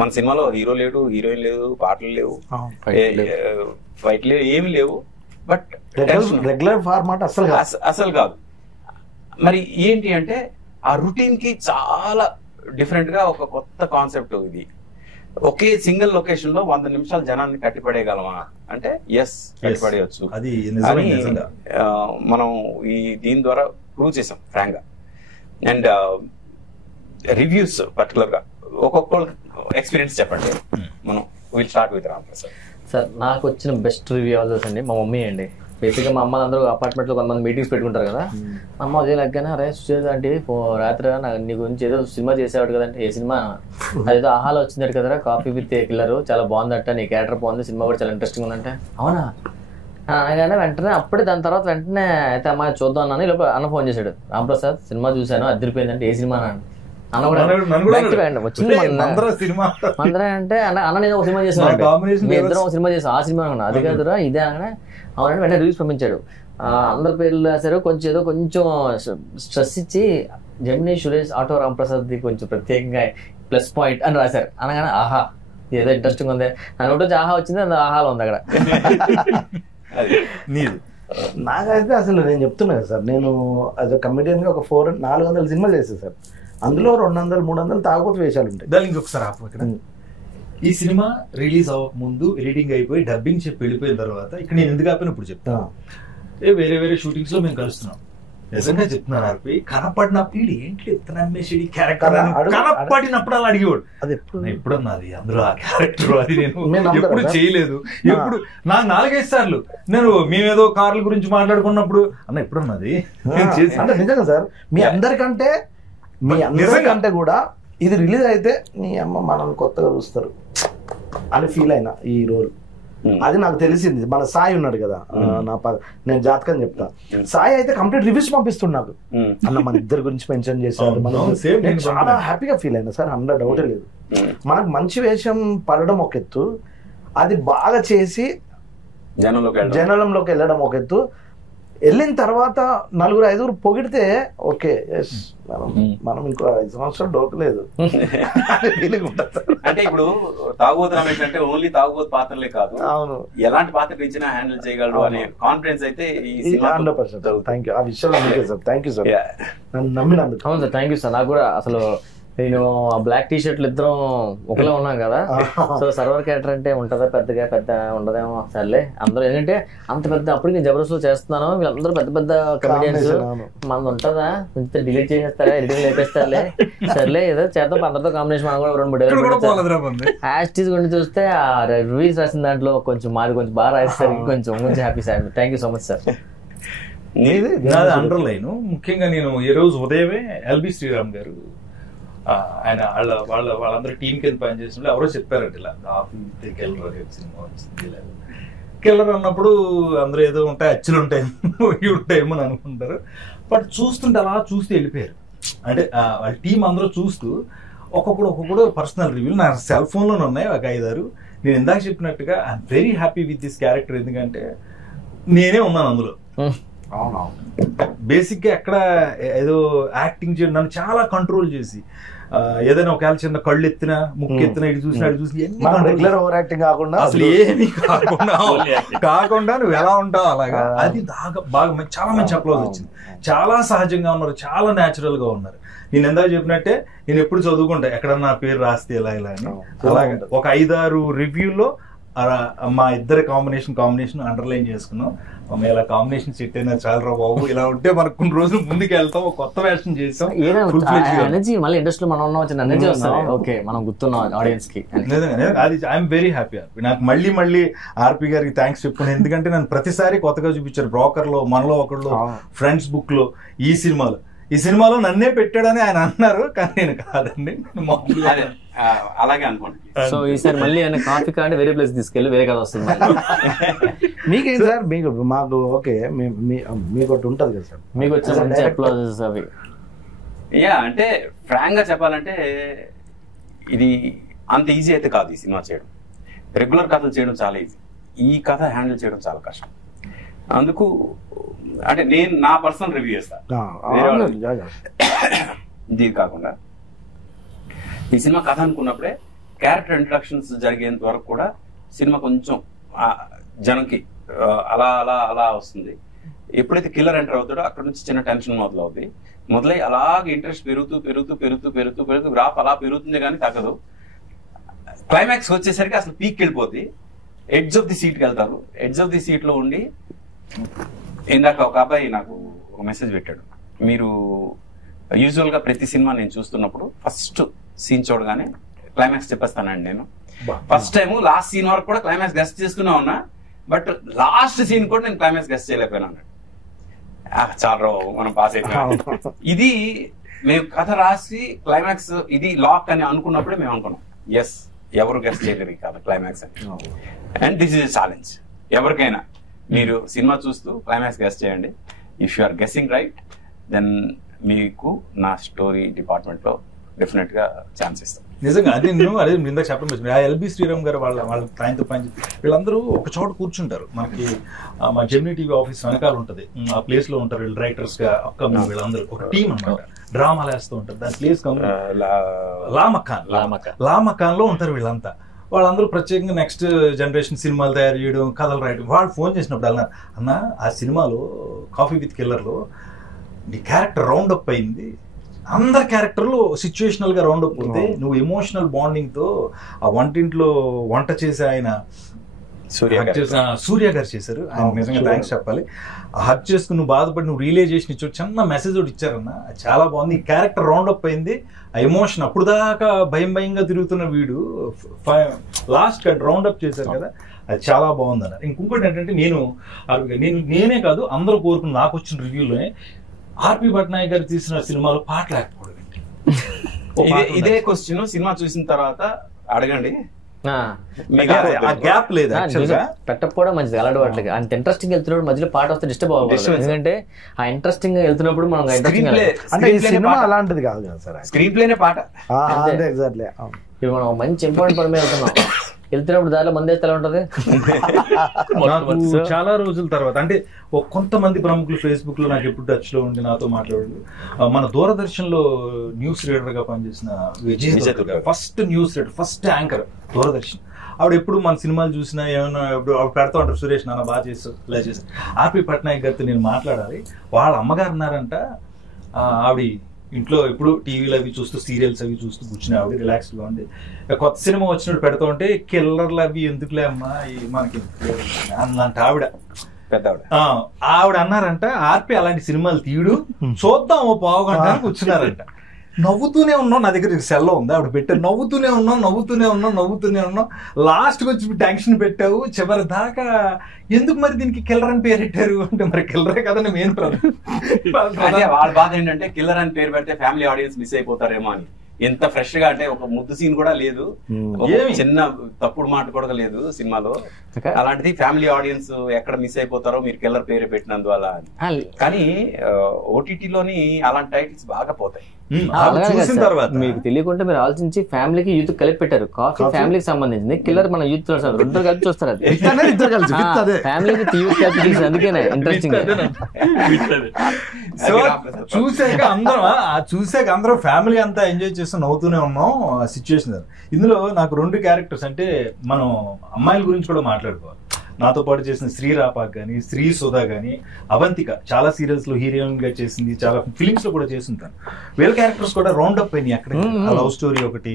మన సినిమాలో హీరో లేడు, హీరోయిన్ లేదు, పాటలు లేవు, ఫైట్ లేవు, ఏమి లేవు. బట్ రెగ్యులర్ ఫార్మాట్ అసలు కాదు. మరి ఏంటి అంటే ఆ రొటీన్ కి చాలా డిఫరెంట్ గా ఒక కొత్త కాన్సెప్ట్. ఇది ఒకే సింగిల్ లొకేషన్ లో 100 నిమిషాలు జనాన్ని కట్టిపడేయగలమా అంటే ఎస్, కట్టిపడేయచ్చు. మనం ఈ దీని ద్వారా ప్రూవ్ చేసాం ఫ్రాంక్ గా. అండ్ రివ్యూస్ పర్టికులర్ గా ఒక్కొక్క ఎక్స్పీరియన్స్ చెప్పండి. మనం will start with Ram Prasad sir. నాకు వచ్చిన బెస్ట్ రివ్యూ అండి మా మమ్మీ అండి. బేసిక్గా మా అమ్మ అందరూ అపార్ట్మెంట్ లో కొంతమంది మీటింగ్స్ పెట్టుకుంటారు కదా, అమ్మ ఉదయం లెక్కన అరే సుచేత అంటే రాత్రి నీ గురించి ఏదో సినిమా చేసేవాడు కదంటే, ఏ సినిమా అదేదో ఆహాలో వచ్చిందట కదరా కాఫీ విత్ ఏ కిల్లర్, చాలా బాగుందట, నీ క్యారెక్టర్ బాగుంది, సినిమా కూడా చాలా ఇంట్రెస్టింగ్ ఉందంటే అవునా అనగానే వెంటనే అప్పుడే దాని తర్వాత వెంటనే అయితే అమ్మ చూద్దాం అన్నాను. ఇలా అన్న ఫోన్ చేశాడు, రామ్ ప్రసాద్ సినిమా చూశాను అదిరిపోయిందంటే ఏ సినిమా అన్న కూడా వచ్చింది అంటే అన్న నేను ఒక సినిమా చేసాను, మీ ఇద్దరం ఒక సినిమా చేసాం, ఆ సినిమా అన్నా అది కాదురా ఇదే అనగానే అవునంటే వెంటనే రివ్యూస్ పంపించాడు. అందరి పేర్లు రాశారు, కొంచెం స్ట్రెస్ ఇచ్చి జెమినీ సురేష్ ఆటో రామ్ ప్రసాద్ కొంచెం ప్రత్యేకంగా ప్లస్ పాయింట్ అని రాశారు. అనగానే ఆహా ఏదో ఇంట్రెస్టింగ్ ఉంది అని ఒకటి ఆహా వచ్చింది, అది ఆహాలో ఉంది అక్కడ. నాకైతే అసలు నేను చెప్తున్నా కదా సార్, నేను యాజ్ అ కమెడియన్ గా ఒక 400 సినిమాలు చేశాను సార్. అందులో 200-300 తాగుబోతు వేషాలు ఉంటాయి. దాని ఇంకొకసారి ఇక్కడ ఈ సినిమా రిలీజ్ అవ్వక ముందు ఎడిటింగ్ అయిపోయి డబ్బింగ్ చెప్పి వెళ్ళిపోయిన తర్వాత ఇక్కడ నేను ఎందుకు ఆపిన ఇప్పుడు చెప్తా. వేరే షూటింగ్స్ లో మేము కలుస్తున్నాం, నిజంగా చెప్తున్నాను ఆర్పి కనపడిన పీడి ఏంటి నమ్మేసి క్యారెక్టర్ కనపడినప్పుడు అలా అడిగేవాడు, అది ఎప్పుడన్నా అది అందులో ఆ క్యారెక్టర్ అది నేను ఎప్పుడు చేయలేదు. ఎప్పుడు నాకు 4-5 సార్లు నేను మేమేదో కార్ల గురించి మాట్లాడుకున్నప్పుడు అన్న ఎప్పుడన్నది అంటే నిజంగా సార్ మీ అందరికంటే కూడా ఇది రిలీజ్ అయితే నీ అమ్మ మనం కొత్తగా చూస్తారు అని ఫీల్ అయినా ఈ రోల్. అది నాకు తెలిసింది. మన సాయి ఉన్నాడు కదా, నేను జాతకం చెప్తా. సాయి అయితే కంప్లీట్ రివ్యూస్ పంపిస్తుండు నాకు, అన్న మన ఇద్దరి గురించి మెన్షన్ చేశారు. నేను చాలా హ్యాపీగా ఫీల్ అయినా సార్, అందులో డౌటే లేదు. మనకు మంచి వేషం పడడం ఒక ఎత్తు, అది బాగా చేసి జనంలోకి వెళ్ళడం ఒక ఎత్తు, వెళ్ళిన తర్వాత 4-5 పొగిడితే ఓకే, మనం ఇంకో 5 సంవత్సరాలు డోకలేదు. అంటే ఇప్పుడు తాగుబోతు రమేష్ అంటే ఓన్లీ తాగుబోతు పాత్రలే కాదు, అవును, ఎలాంటి పాత్ర ఇచ్చినా హ్యాండిల్ చేయగలడు అనే కాన్ఫిడెన్స్ అయితే 100%. థ్యాంక్ యూ, ఆ విషయంలో సార్ థ్యాంక్ యూ సార్, నన్ను నమ్మినందుకు. అవును సార్, థ్యాంక్ యూ సార్. నాకు కూడా అసలు నేను ఆ బ్లాక్ టీ షర్ట్లు ఇద్దరం ఒకలా ఉన్నాం కదా, సో సర్వర్ క్యారెక్టర్ అంటే ఉంటుందా పెద్ద ఉండదేమో, సర్లే అందరూ ఏంటంటే అంత పెద్ద, అప్పుడు నేను జబర్దస్త్ చేస్తున్నాను, వీళ్ళందరూ పెద్ద పెద్ద కమెడియన్స్, మనది ఉంటుందా కొంచెం డిలీట్ చేసేస్తారా, ఎడిటింగ్ లేపేస్తారులే, సర్లే ఏదో చేద్దాం అందరితో కాంబినేషన్, మనం కూడా 2-3 హ్యాష్ గురించి చూస్తే ఆ రివ్యూస్ రాసిన దాంట్లో కొంచెం మాది కొంచెం బాగా రాస్తారు, కొంచెం happy sir. Thank you so much sir. Underline ముఖ్యంగా నేను ఈ రోజు ఉదయమే ఎల్బి శ్రీరామ్ గారు ఆయన వాళ్ళందరూ టీం కింద పనిచేసినప్పుడు ఎవరో చెప్పారంట, ఇలా కాఫీ సినిమా వచ్చింది, కిల్లర్ అన్నప్పుడు అందరూ ఏదో ఉంటాయి, అచ్చులు ఉంటాయేమో అని అనుకుంటారు. బట్ చూస్తుంటే అలా చూస్తూ వెళ్ళిపోయారు. అంటే వాళ్ళ టీం అందరూ చూస్తూ ఒక్కొక్కడు పర్సనల్ రివ్యూలు నా సెల్ ఫోన్లోనే ఉన్నాయి ఒక 5-6. నేను ఇందాక చెప్పినట్టుగా I'm very happy with this character, ఎందుకంటే నేనే ఉన్నాను అందులో. బేసిక్ గా ఎక్కడ ఏదో యాక్టింగ్ చేయడం, నన్ను చాలా కంట్రోల్ చేసి, ఏదైనా ఒకవేళ చిన్న కళ్ళు ఎత్తినా ముక్కు ఎత్తినా ఇటు చూసినా అటు చూసి రెగ్యులర్ ఓవర్ యాక్టింగ్ కాకుండా అసలు ఏమీ కాకుండా నువ్వు ఎలా ఉంటావు అలాగా, అది బాగా చాలా మంచి అప్లోజ్ వచ్చింది. చాలా సహజంగా ఉన్నారు, చాలా న్యాచురల్ గా ఉన్నారు. నేను ఎందాక చెప్పినట్టే నేను ఎప్పుడు చదువుకుంటా ఎక్కడన్నా పేరు రాస్తే ఇలా అని. అలాగే ఒక 5-6 రివ్యూల్లో మా ఇద్దరు కాంబినేషన్ అండర్లైన్ చేసుకున్నాం. ఇలా కాంబినేషన్ సెట్ అయినా చాలా రా బాబు, ఇలా ఉంటే మనకు కొన్ని రోజులు ముందుకు వెళ్తాం, కొత్త వేషన్ చేస్తాం, ఎనర్జీ మళ్ళీ ఇండస్ట్రీలో మనం ఉన్న ఎనర్జీ వస్తుంది. ఓకే, మనం గుర్తున్నాం ఆడియన్స్ కి. అది ఐఎమ్ వెరీ హ్యాపీ. నాకు మళ్ళీ ఆర్పి గారికి థ్యాంక్స్ చెప్పుకున్నాను, ఎందుకంటే నన్ను ప్రతిసారి కొత్తగా చూపించారు. బ్రోకర్ లో, మనలో ఒకళ్ళు, ఫ్రెండ్స్ బుక్ లో, ఈ సినిమాలో నన్నే పెట్టాడని ఆయన అన్నారు, కానీ నేను కాదండి, అలాగే అనుకోండి. సో ఈసారి మళ్ళీ ఆయన కాఫీ కార్డ్ వేరే ప్లేస్ తీసుకెళ్ళి వేరే కథ వస్తుంది. మీకేం సార్, మాకు ఓకే, మీకు ఒకటి ఉంటుంది కదా సార్, మీకు వచ్చే మంచి అప్లాజెస్ అవి. అంటే ఫ్రాంక్ గా చెప్పాలంటే ఇది అంత ఈజీ అయితే కాదు ఈ సినిమా చేయడం. రెగ్యులర్ కథలు చేయడం చాలా ఈజీ, ఈ కథ హ్యాండిల్ చేయడం చాలా కష్టం. అందుకు అంటే నేను నా పర్సనల్ రివ్యూ చేస్తాను. ఇది కాకుండా ఈ సినిమా కథ అనుకున్నప్పుడే క్యారెక్టర్ ఇంట్రడక్షన్స్ జరిగేంత వరకు కూడా సినిమా కొంచెం జనంకి అలా అలా అలా వస్తుంది. ఎప్పుడైతే కిల్లర్ ఎంటర్ అవుతాడో అక్కడ నుంచి చిన్న టెన్షన్ మొదలై అలాగే ఇంట్రెస్ట్ పెరుగుతూ గ్రాఫ్ అలా పెరుగుతుంది కానీ తగ్గదు. క్లైమాక్స్ వచ్చేసరికి అసలు పీక్ వెళ్ళిపోద్ది, ఎడ్జ్ ఆఫ్ ది సీట్కి వెళ్తారు. ఎడ్జ్ ఆఫ్ ది సీట్ లో ఉండి ఇందాక ఒక అబ్బాయి నాకు ఒక మెసేజ్ పెట్టాడు, మీరు యూజువల్ గా ప్రతి సినిమా నేను చూస్తున్నప్పుడు ఫస్ట్ సీన్ చూడగానే క్లైమాక్స్ చెప్పేస్తానండి. నేను ఫస్ట్ టైం లాస్ట్ సీన్ వరకు కూడా క్లైమాక్స్ గెస్ట్ చేస్తూనే ఉన్నా, బట్ లాస్ట్ సీన్ కూడా నేను క్లైమాక్స్ గెస్ట్ చేయలేకపోయినా అన్నాడు. చాలా మనం పాస్ అయిపోయాం. ఇది మేము కథ రాసి క్లైమాక్స్ ఇది లాక్ అని అనుకున్నప్పుడే మేము అనుకున్నాం, ఎస్ ఎవరు గెస్ట్ చేయలేరు కదా క్లైమాక్స్ అని. అండ్ దిస్ ఇస్ ఛాలెంజ్ ఎవరికైనా, మీరు సినిమా చూస్తూ క్లైమాక్స్ గెస్ట్ చేయండి. If you are guessing right then మీకు నా స్టోరీ డిపార్ట్మెంట్ లో డెఫినెట్ గా ఛాన్స్ ఇస్తాం. నిజంగా అదే ఇందాక చెప్పడం, ఆ ఎల్బి శ్రీరామ్ గారు వాళ్ళ ఆయనతో పని వీళ్ళందరూ ఒక చోట కూర్చుంటారు. మనకి మా జెమినీ టీవీ ఆఫీస్ వెనకాల ఉంటది, ఆ ప్లేస్ లో ఉంటారు వీళ్ళు రైటర్స్ గా అప్కమింగ్ వీళ్ళందరూ ఒక టీం అనమాట. డ్రామాలు వేస్తూ ఉంటారు. దాని ప్లేస్ లామకాన్ లో ఉంటారు వీళ్ళంతా. వాళ్ళందరూ ప్రత్యేకంగా నెక్స్ట్ జనరేషన్ సినిమాలు తయారు చేయడం, కథలు రాయడం. వాళ్ళు ఫోన్ చేసినప్పుడు అన్నారు, అన్న ఆ సినిమాలో కాఫీ విత్ కిల్లర్లో నీ క్యారెక్టర్ రౌండ్ అప్ అయింది, అందరి క్యారెక్టర్లు సిచ్యువేషనల్ గా రౌండ్ అప్ అవుతాయి, నువ్వు ఎమోషనల్ బాండింగ్ తో ఆ వంటింట్లో వంట చేసే ఆయన సూర్య గారు చేశారు. ఆయన నిజంగా థ్యాంక్స్ చెప్పాలి. హక్ చేసుకుని నువ్వు బాధపడి నువ్వు రియలైజేషన్ ఇచ్చావు, చిన్న మెసేజ్ ఒకటి ఇచ్చారన్న, చాలా బాగుంది. ఈ క్యారెక్టర్ రౌండ్ అప్ అయింది, ఆ ఎమోషన్ అప్పుడు దాకా భయంగా తిరుగుతున్న వీడు లాస్ట్ రౌండ్ అప్ చేశారు కదా, అది చాలా బాగుంది అన్నారు. ఇంకొకటి ఏంటంటే నేనే కాదు అందరూ కోరుకున్న నాకు వచ్చిన రివ్యూలోనే ఆర్పి పట్నాయక్ గారు తీసిన సినిమాలో పాట లేకపోవడం. ఇదే క్వశ్చన్ సినిమా చూసిన తర్వాత అడగండి, ఆ గ్యాప్ లేదు యాక్చువల్ గా. పెట్టకపోవడం మంచిది, అలవాటు వాటికి. అంత ఇంట్రెస్టింగ్ వెళ్తున్నప్పుడు మధ్యలో పాట వస్తే డిస్టర్బ్ అవ్వకూడదు. ఎందుకంటే ఆ ఇంట్రెస్టింగ్ వెళ్తున్నప్పుడు మనం అంటే ఈ సినిమా అలాంటిది కాదు కదా సార్, స్క్రీన్ ప్లేనే పాట. ఎగ్జాక్ట్లీ. ఇప్పుడు మనం మంచి ఇంపార్టెంట్ పని మీద వెళ్తున్నప్పుడు దారిలో మంది ఎలా ఉంటది. నాకు చాలా రోజుల తర్వాత అంటే కొంతమంది ప్రముఖులు ఫేస్బుక్ లో నాకు ఎప్పుడు టచ్ లో ఉండి నాతో మాట్లాడారు. మన దూరదర్శన్ లో న్యూస్ రీడర్ గా పనిచేసిన Vijay, first news reader, first anchor Doordarshan. ఆవిడ ఎప్పుడు మన సినిమాలు చూసినా ఏమైనా ఆవిడ పెడతా ఉంటారు, సురేష్ నాన్న బాగా చేస్తావు ఇలా చేస్తావు. ఆర్పి పట్నాయక్ గారితో నేను మాట్లాడాలి. వాళ్ళ అమ్మగారు ఉన్నారంట, ఆవిడ ఇంట్లో ఎప్పుడు టీవీలు అవి చూస్తూ సీరియల్స్ అవి చూస్తూ కూర్చుని ఆవిడ రిలాక్స్ గా ఉండి కొత్త సినిమా వచ్చినప్పుడు పెడతా ఉంటే కిల్లర్లు అవి ఎందుకులే అమ్మా మనకి అన్నంట ఆవిడ. ఆవిడ అన్నారంట ఆర్పి అలాంటి సినిమాలు తీయడు, చూద్దాం ఓ పావు గంట కూర్చున్నారంట. నవ్వుతూనే ఉన్నాం, నా దగ్గర సెల్లో ఉంది ఆవిడ పెట్టారు, నవ్వుతూనే ఉన్నాం. లాస్ట్ కి వచ్చి టెన్షన్ పెట్టావు చివరి దాకా, ఎందుకు మరి దీనికి కిల్లర్ అని పేరు పెట్టారు అంటే మరి కిల్లరే కదండి మెయిన్ వాళ్ళ బాధ ఏంటంటే కిల్లర్ అని పేరు పెడితే ఫ్యామిలీ ఆడియన్స్ మిస్ అయిపోతారేమో అని. ఎంత ఫ్రెష్ గా అంటే ఒక ముద్దు సీన్ కూడా లేదు, చిన్న తప్పుడు మాట కూడా లేదు సినిమాలో. అలాంటిది ఫ్యామిలీ ఆడియన్స్ ఎక్కడ మిస్ అయిపోతారో మీరు కిల్లర్ పేరు పెట్టినందువల్ల. కానీ ఓటీటీలోని అలాంటి టైటిల్స్ బాగా పోతాయి. మీకు తెలియకుంటే మీరు ఆలోచించి ఫ్యామిలీకి యూత్ కలిపి పెట్టారు. కాఫీ ఫ్యామిలీకి సంబంధించింది, కిల్లర్ మన యూత్ రెండు కలిపి చూస్తారు. అది ఫ్యామిలీకి యూత్ కలిపి, అందుకేనే ఇంట్రెస్టింగ్. సో చూసాక అందరం ఫ్యామిలీ అంతా ఎంజాయ్ చేస్తూ నవ్వుతూనే ఉన్నాం సిచ్యువేషన్. ఇందులో నాకు 2 క్యారెక్టర్స్ అంటే మనం అమ్మాయిల గురించి కూడా మాట్లాడుకోవాలి. నాతో పాటు చేసిన శ్రీ రాపాక్ గానీ, శ్రీ సుధా గానీ, అవంతిక చాలా సీరియల్స్ లో హీరోయిన్ గా చేసింది, చాలా ఫిలిమ్స్ లో కూడా చేస్తుంటాను. వీళ్ళ క్యారెక్టర్స్ కూడా రౌండ్ అప్ అయినాయి అక్కడ. లవ్ స్టోరీ ఒకటి,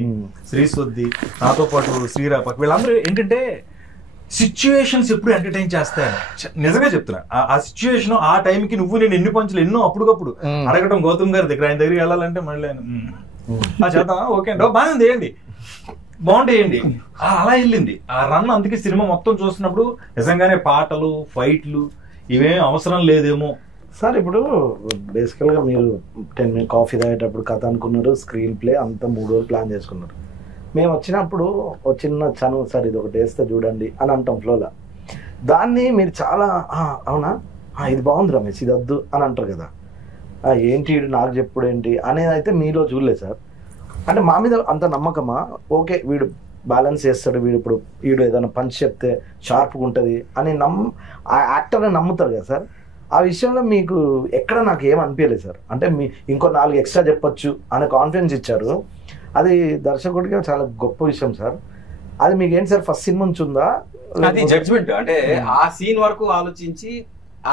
శ్రీ సుద్ది, నాతో పాటు శ్రీ రాపాక్, వీళ్ళందరూ ఏంటంటే సిచ్యువేషన్స్ ఎప్పుడు ఎంటర్టైన్ చేస్తాయని నిజంగా చెప్తున్నా. ఆ సిచ్యువేషన్ ఆ టైంకి నువ్వు నేను ఎన్ని పంచులు ఎన్నో అప్పుడుకప్పుడు అడగటం గౌతమ్ గారి దగ్గర, ఆయన దగ్గరికి వెళ్ళాలంటే మళ్ళీ చేద్దామా ఓకే అండి బాగా చేయండి బాగుంటాయండి అలా వెళ్ళింది ఆ రన్. అందుకే సినిమా మొత్తం చూస్తున్నప్పుడు నిజంగానే పాటలు ఫైట్లు ఇవేం అవసరం లేదేమో సార్. ఇప్పుడు బేసికల్ గా మీరు 10 minutes కాఫీ తాగేటప్పుడు కథ అనుకున్నారు, స్క్రీన్ ప్లే అంతా 3 రోజులు ప్లాన్ చేసుకున్నారు. మేము వచ్చినప్పుడు ఒక చిన్న చనువు సార్ ఇది ఒకటి వేస్తే చూడండి అని అంటాం ఫ్లోలో. దాన్ని మీరు చాలా అవునా ఇది బాగుంది రమేష్ ఇది వద్దు అని అంటారు కదా. ఏంటి వీడు నాకు చెప్పుడు ఏంటి అనేది అయితే మీలో చూడలేదు సార్. అంటే మా మీద అంత నమ్మకమా? ఓకే వీడు బ్యాలెన్స్ చేస్తాడు, వీడు ఏదైనా పంచ్ చెప్తే షార్ప్గా ఉంటుంది అని ఆ యాక్టర్ని నమ్ముతారు కదా సార్. ఆ విషయంలో మీకు ఎక్కడ నాకు ఏం అనిపించలేదు సార్. అంటే ఇంకో 4 ఎక్స్ట్రా చెప్పొచ్చు అనే కాన్ఫిడెన్స్ ఇచ్చారు. అది దర్శకుడిగా చాలా గొప్ప విషయం సార్. అది మీకు ఏంటి సార్ ఫస్ట్ సినిమా నుంచి ఉందా? అది జడ్జ్మెంట్ అంటే ఆ సీన్ వరకు ఆలోచించి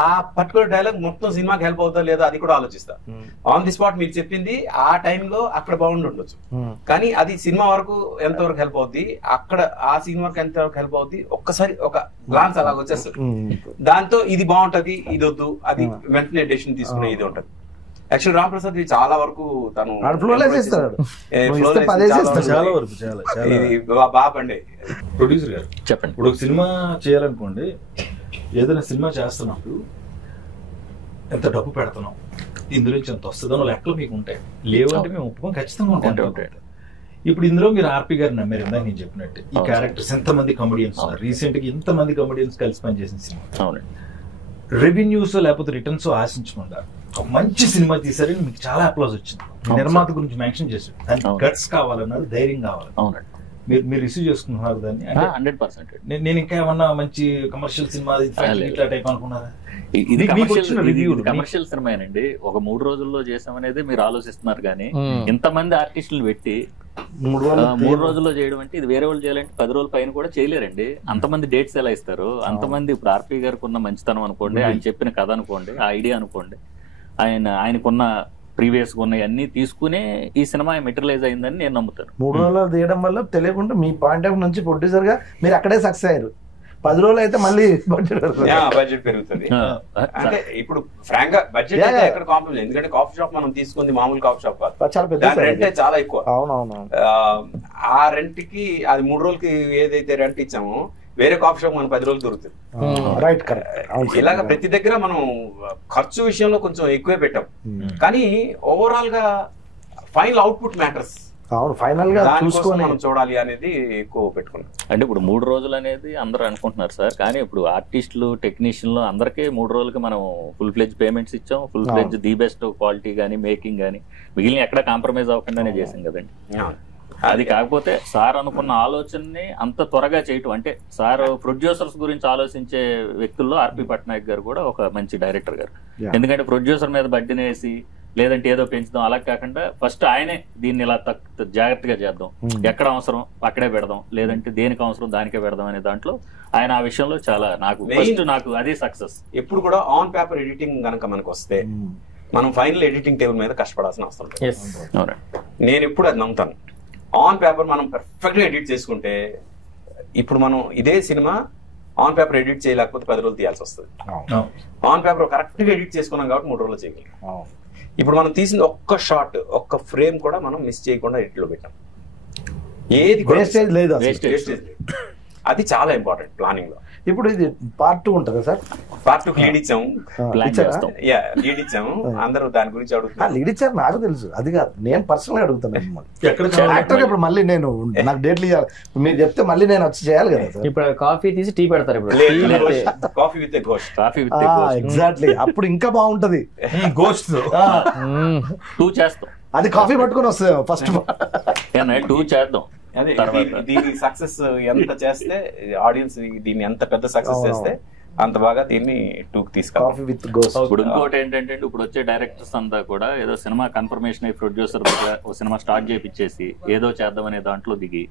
ఆ పర్టికులర్ డైలాగ్ మొత్తం సినిమాకి హెల్ప్ అవుతా లేదా అది కూడా ఆలోచిస్తా. ఆన్ ది స్పాట్ మీరు చెప్పింది ఆ టైంలో అక్కడ బాగుండి ఉండొచ్చు, కానీ అది సినిమా వరకు ఎంతవరకు హెల్ప్ అవుద్ది, అక్కడ ఆ సీన్ వరకు ఎంతవరకు హెల్ప్ అవుద్ది ఒక్కసారి ఒక గ్లాన్స్ అలా వచ్చేస్తుంది. దాంతో ఇది బాగుంటది ఇది వద్దు అది వెంటనే డెసిషన్ తీసుకునే ఇది ఉంటది. యాక్చువల్ రామ్ ప్రసాద్ చాలా వరకు తను బాపండి ప్రొడ్యూసర్ గారు చెప్పండి. ఇప్పుడు ఒక సినిమా చేయాలనుకోండి, ఏదైనా సినిమా చేస్తున్నప్పుడు ఎంత డబ్బు పెడుతున్నాం, ఇందులో నుంచి ఎంత వస్తుందో లెక్కలు మీకు ఉంటాయి. లేవంటే మేము ఒప్పుకొని ఖచ్చితంగా ఉంటాయి. ఇప్పుడు ఇందులో మీరు ఆర్పి గారు నమ్మారు, ఇందాక నేను చెప్పినట్టు ఈ క్యారెక్టర్స్ ఎంతమంది కమెడియన్స్ ఉన్నారు, రీసెంట్ గా ఇంతమంది కమెడియన్స్ కలిసి పనిచేసిన సినిమా, రెవెన్యూస్ లేకపోతే రిటర్న్స్ ఆశించకుండా ఒక మంచి సినిమా తీసారని మీకు చాలా అప్లాజ్ వచ్చింది. నిర్మాత గురించి మెన్షన్ చేశారు, దానికి గట్స్ కావాలన్నారు, ధైర్యం కావాలి. మీరు రిసీవ్ చేసుకుంటున్నారు దాన్ని? 100%. నేను ఇంకా ఏమన్నా మంచి కమర్షియల్ సినిమా ఇట్లా టైప్ అనుకున్నారా? ఇది కమర్షియల్ సినిమానండి. ఒక 3 రోజుల్లో చేసామనేది మీరు ఆలోచిస్తున్నారు, కానీ ఇంతమంది ఆర్టిస్టులు పెట్టి 3 రోజుల్లో చేయడం అంటే ఇది వేరే వాళ్ళు చేయాలంటే 10 రోజుల పైన కూడా చేయలేరండి. అంతమంది డేట్స్ ఎలా ఇస్తారు? అంతమంది ఇప్పుడు ఆర్పి గారికి ఉన్న మంచితనం అనుకోండి, ఆయన చెప్పిన కథ అనుకోండి, ఆ ఐడియా అనుకోండి, ఆయనకున్న ప్రీవియస్ ఉన్నాయి అన్ని తీసుకునే ఈ సినిమా మెటీరియలైజ్ అయిందని నేను నమ్ముతాను. 3 రోజులు తీయడం వల్ల తెలియకుండా మీ పాయింట్ ఆఫ్ నుంచి ప్రొడ్యూసర్ గా మీరు అక్కడే సక్సెస్ అయ్యారు. 10 రోజులు అయితే మళ్ళీ బడ్జెట్ పెరుగుతుంది. అంటే ఇప్పుడు ఫ్రాంక్ గా బడ్జెట్ ఎక్కడ కాంప్రమైజ్, ఎందుకంటే కాఫీ షాప్ మనం తీసుకుంది మామూలు కాఫీ షాప్ కాదు, చాలా పెద్ద రెంట్ చాలా ఎక్కువ. అవునవును. ఆ రెంట్ కి అది 3 రోజులకి ఏదైతే రెంట్ ఇచ్చామో వేరే కాఫీ షాప్ మనం 10 రోజులు దొరుకుతుంది. Right, correct. ఇలాగ ప్రతి దగ్గర మనం ఖర్చు విషయంలో కొంచెం ఎక్కువే పెట్టాం, కానీ ఓవరాల్ గా ఫైనల్ అవుట్పుట్ మ్యాటర్స్. అవును ఫైనల్ గా దానికోసం చూసుకొని మనం చూడాలి అనేది ఎక్కువ పెట్టుకున్నాం. అంటే ఇప్పుడు 3 రోజులు అనేది అందరూ అనుకుంటున్నారు సార్, కానీ ఇప్పుడు ఆర్టిస్టులు టెక్నీషియన్లు అందరికీ 3 రోజులకి మనం ఫుల్ ఫ్లెడ్జ్ పేమెంట్స్ ఇచ్చాం. Full fledged the best quality కానీ మేకింగ్ కానీ మిగిలిన ఎక్కడ కాంప్రమైజ్ అవ్వకుండానే చేసాం కదండి. అది కాకపోతే సార్ అనుకున్న ఆలోచనని అంత త్వరగా చేయటం, అంటే సార్ ప్రొడ్యూసర్స్ గురించి ఆలోచించే వ్యక్తుల్లో ఆర్పి పట్నాయక్ గారు కూడా ఒక మంచి డైరెక్టర్ గారు. ఎందుకంటే ప్రొడ్యూసర్ మీద బడ్డీని వేసి లేదంటే ఏదో పెంచుదాం అలా కాకుండా ఫస్ట్ ఆయనే దీన్ని ఇలా జాగ్రత్తగా చేద్దాం, ఎక్కడ అవసరం అక్కడే పెడదాం, లేదంటే దేనికి అవసరం దానికే పెడదాం అనే దాంట్లో ఆయన ఆ విషయంలో చాలా నాకు అదే సక్సెస్. ఎప్పుడు కూడా ఆన్ పేపర్ ఎడిటింగ్ గనక మనకు వస్తే మనం ఫైనల్ ఎడిటింగ్ టేబుల్ మీద కష్టపడాల్సిన అవసరం లేదు. నేను ఎప్పుడు అది నమ్ముతాను. ఆన్ పేపర్ మనం పర్ఫెక్ట్ గా ఎడిట్ చేసుకుంటే, ఇప్పుడు మనం ఇదే సినిమా ఆన్ పేపర్ ఎడిట్ చేయలేకపోతే 10 రోజులు తీయాల్సి వస్తుంది. ఆన్ పేపర్ కరెక్ట్ గా ఎడిట్ చేసుకున్నాం కాబట్టి 3 రోజులు చేయగలం. ఇప్పుడు మనం తీసిన ఒక్క షాట్, ఒక్క ఫ్రేమ్ కూడా మనం మిస్ చేయకుండా ఎడిట్ లో పెట్టాం. ఏది వేస్టేజ్ లేదు, అది చాలా ఇంపార్టెంట్ ప్లానింగ్ లో. ఇప్పుడు ఇది పార్ట్ 2 ఉంటుందా సార్? పార్ట్ 2 లీడ్ ఇచ్చాము, లీడ్ ఇచ్చాము. అందరూ దాని గురించి అడుగుతున్నారు. లీడ్ ఇచ్చారు నాకు తెలుసు, అది కాదు నేను పర్సనల్ గా అడుగుతాను. యాక్టర్ ఇప్పుడు మళ్ళీ నేను నాకు డేట్లు ఇవ్వాలి, మీరు చెప్తే మళ్ళీ నేను వచ్చి చేయాలి కదా సార్. ఇప్పుడు కాఫీ తీసి టీ పెడతారు, ఇప్పుడు కాఫీ విత్ గోస్ట్. ఎగ్జాక్ట్లీ, అప్పుడు ఇంకా బాగుంటది. గోస్ట్ 2 చేస్తాం, అది కాఫీ పట్టుకొని వస్తుంది ఫస్ట్ 2 చేద్దాం. అదే దీని సక్సెస్ ఎంత చేస్తే, ఆడియన్స్ దీన్ని ఎంత పెద్ద సక్సెస్ చేస్తే అంత బాగా దీన్ని 2కి తీసుకెళ్ళాలి. ఇప్పుడు ఇంకోటి ఏంటంటే, ఇప్పుడు వచ్చే డైరెక్టర్స్ అంతా కూడా ఏదో సినిమా కన్ఫర్మేషన్ అయ్యి ప్రొడ్యూసర్ ఒక సినిమా స్టార్ట్ చేయించేసి ఏదో చేద్దామనే దాంట్లో దిగి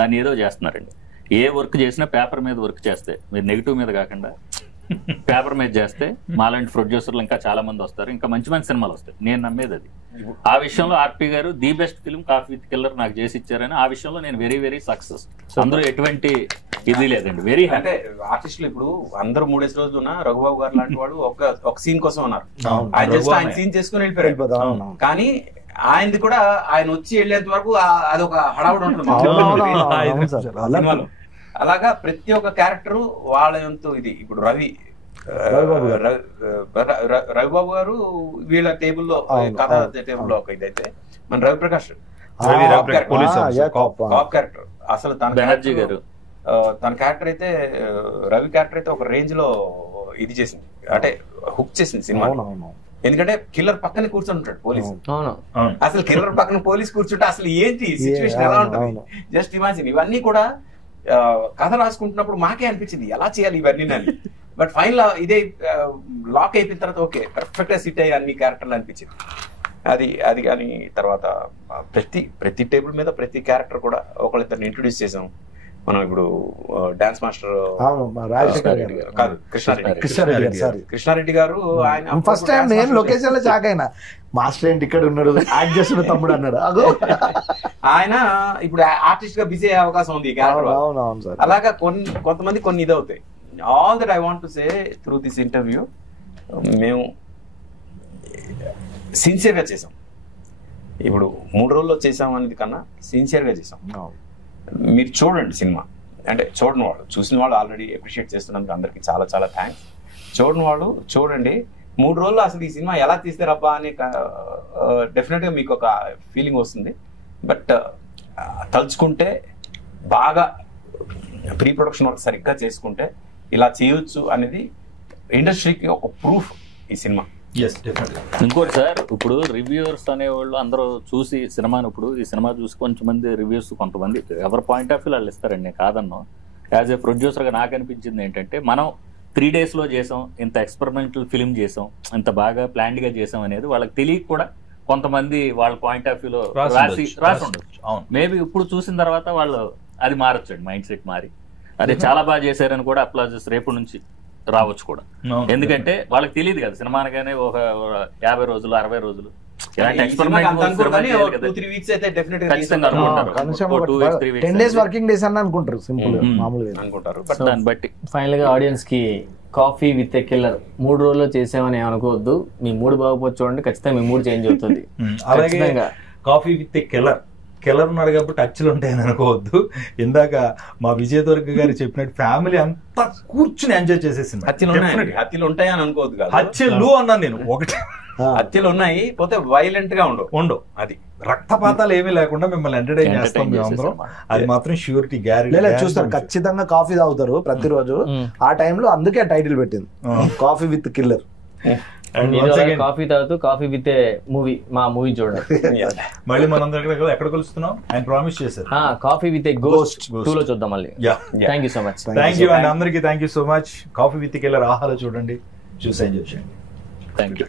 దాన్ని ఏదో చేస్తున్నారండి. ఏ వర్క్ చేసినా పేపర్ మీద వర్క్ చేస్తే, మీరు నెగిటివ్ మీద కాకుండా పేపర్ మీద చేస్తే మాలాంటి ప్రొడ్యూసర్లు ఇంకా చాలా మంది వస్తారు, ఇంకా మంచి మంచి సినిమాలు వస్తాయి. నేను నమ్మేది అది. ఆ విషయంలో ఆర్పి గారు the best film coffee with killer నాకు చేసి ఇచ్చారని ఆ విషయంలో నేను వెరీ వెరీ సక్సెస్. అందులో ఎటువంటి ఇది లేదండి, వెరీ హ్యాపీ. అంటే ఆర్టిస్టులు ఇప్పుడు అందరూ 3 రోజులు ఉన్నా, రఘుబాబు గారు లాంటి వాడు ఒక సీన్ కోసం ఉన్నారు. ఆయన జస్ట్ ఆయన సీన్ చేసుకుని వెళ్ళిపోయారు. కానీ ఆయనది కూడా ఆయన వచ్చి వెళ్ళేంత వరకు అదొక హడావుడు ఉంటుంది. అలాగా ప్రతి ఒక్క క్యారెక్టర్ వాళ్ళ ఎంతో ఇది. ఇప్పుడు రవిబాబు గారు వీళ్ళ టేబుల్లో, కథ టేబుల్లో ఒక ఇదైతే, మన రవిప్రకాష్ కాప్ క్యారెక్టర్ అసలు తన క్యారెక్టర్ అయితే, రవి క్యారెక్టర్ అయితే ఒక రేంజ్ లో ఇది చేసింది, అంటే హుక్ చేసింది సినిమా. ఎందుకంటే కిల్లర్ పక్కనే కూర్చొని ఉంటాడు పోలీసు. అసలు కిల్లర్ పక్కన పోలీస్ కూర్చుంటే అసలు ఏంటి సిచ్యువేషన్ ఎలా ఉంటుంది, జస్ట్ ఇమాజిన్. ఇవన్నీ కూడా కథ రాసుకుంటున్నప్పుడు మాకే అనిపించింది ఎలా చేయాలి ఇవన్నీ అని. బట్ ఫైనల్ ఇదే లాక్ అయిపోయిన తర్వాత ఓకే పర్ఫెక్ట్ గా సిట్ అయ్యి అన్ని క్యారెక్టర్లు అనిపించింది. అది కానీ తర్వాత ప్రతి టేబుల్ మీద ప్రతి క్యారెక్టర్ కూడా ఒకళ్ళిద్దరిని ఇంట్రొడ్యూస్ చేసాం మనం. ఇప్పుడు డాన్స్ మాస్టర్ కాదు, కృష్ణారెడ్డి గారు, ఆయన ఫస్ట్ టైం నేను లొకేషన్ లో షాక్ అయినా, మాస్టర్ ఏంటి ఇక్కడ ఉన్నాడు, యాక్ట్ చేస్తున్న తమ్ముడు అన్నాడు. ఆయన ఇప్పుడు ఆర్టిస్ట్ గా బిజీ అయ్యే అవకాశం ఉంది. అలాగా కొంతమంది కొన్ని ఇదవుతాయి. All that I want to say through this interview, మేము సిన్సియర్ గా చేసాం. ఇప్పుడు 3 రోజుల్లో చేసాం అనేది కన్నా సిన్సియర్ గా చేసాం. మీరు చూడండి సినిమా, అంటే చూడని వాళ్ళు, చూసిన వాళ్ళు ఆల్రెడీ అప్రిషియేట్ చేస్తున్నందుకు అందరికి చాలా చాలా థ్యాంక్స్. చూడని వాళ్ళు చూడండి, 3 రోజుల్లో అసలు ఈ సినిమా ఎలా తీస్తారబ్బా అని డెఫినెట్గా మీకు ఒక ఫీలింగ్ వస్తుంది. బట్ తలుచుకుంటే బాగా ప్రీ ప్రొడక్షన్ వర్క్ సరిగ్గా చేసుకుంటే ఇలా చేయొచ్చు అనేది ఇండస్ట్రీకి ఒక ప్రూఫ్ ఈ సినిమా. ఇంకోటి సార్, ఇప్పుడు రివ్యూవర్స్ అనేవాళ్ళు అందరూ చూసి సినిమాను, ఇప్పుడు ఈ సినిమా చూసి కొంచెం మంది రివ్యూస్, కొంతమంది ఎవరి పాయింట్ ఆఫ్ వ్యూ వాళ్ళు ఇస్తారండి, నేను కాదన్నా. యాజ్ ఏ ప్రొడ్యూసర్గా నాకు అనిపించింది ఏంటంటే, మనం 3 days లో చేసాం, ఇంత ఎక్స్పెరిమెంటల్ ఫిల్మ్ చేసాం, ఇంత బాగా ప్లాన్డ్ గా చేసాం అనేది వాళ్ళకి తెలియక కూడా కొంతమంది వాళ్ళ పాయింట్ ఆఫ్ వ్యూలో రాసి ఉండొచ్చు. మేబీ ఇప్పుడు చూసిన తర్వాత వాళ్ళు అది మారొచ్చండి, మైండ్ సెట్ మారి అదే చాలా బాగా చేశారని కూడా అప్లాజెస్ రేపు నుంచి రావచ్చు కూడా. ఎందుకంటే వాళ్ళకి తెలియదు కదా సినిమా అనగానే ఒక 50 రోజులు 60 రోజులు ఫైనల్ గా ఆడియన్స్ కి కాఫీ విత్ ఎ కిల్లర్ 3 రోజుల్లో చేసామని అనుకోవద్దు. మీ మూడు బాగోపోతే చూడండి, ఖచ్చితంగా మీ మూడు చేంజ్ అవుతుంది. అలాగే coffee with a killer killer ఉన్నాడు కాబట్టి హత్యలు ఉంటాయని అనుకోవద్దు. ఇందాక మా విజయ్ దుర్గ గారు చెప్పినట్టు ఫ్యామిలీ అంతా కూర్చుని ఎంజాయ్ చేసేసింది. హత్యలు ఉంటాయని అనుకోవద్దు కదా, హత్యలు అన్నాను నేను. ఒకటి హత్యలు ఉన్నాయి, పోతే వైలెంట్ గా ఉండవు. అది రక్తపాతాలు ఏమీ లేకుండా మిమ్మల్ని ఎంటర్టైన్ చేస్తాం మేమందరం. అది మాత్రం ష్యూరిటీ గ్యారెంటీ. చూస్తారు, ఖచ్చితంగా కాఫీ తాగుతారు ప్రతిరోజు. ఆ టైంలో అందుకే టైటిల్ పెట్టింది కాఫీ విత్ కిల్లర్. కాఫీ తాగుతూ కాఫీ విత్ మూవీ, మా మూవీ చూడండి. మళ్ళీ మనం ఎక్కడ కలుస్తున్నాం ఆయన ప్రామిస్ చేశారు. కాఫీ విత్ గోస్ట్ 2 లో చూద్దాం మళ్ళీ. Thank you so much. Thank you అండి అందరికి. Thank you so much. Coffee with killer ఆహాలో చూడండి, చూసి ఎంజాయ్ చేయండి. Thank you.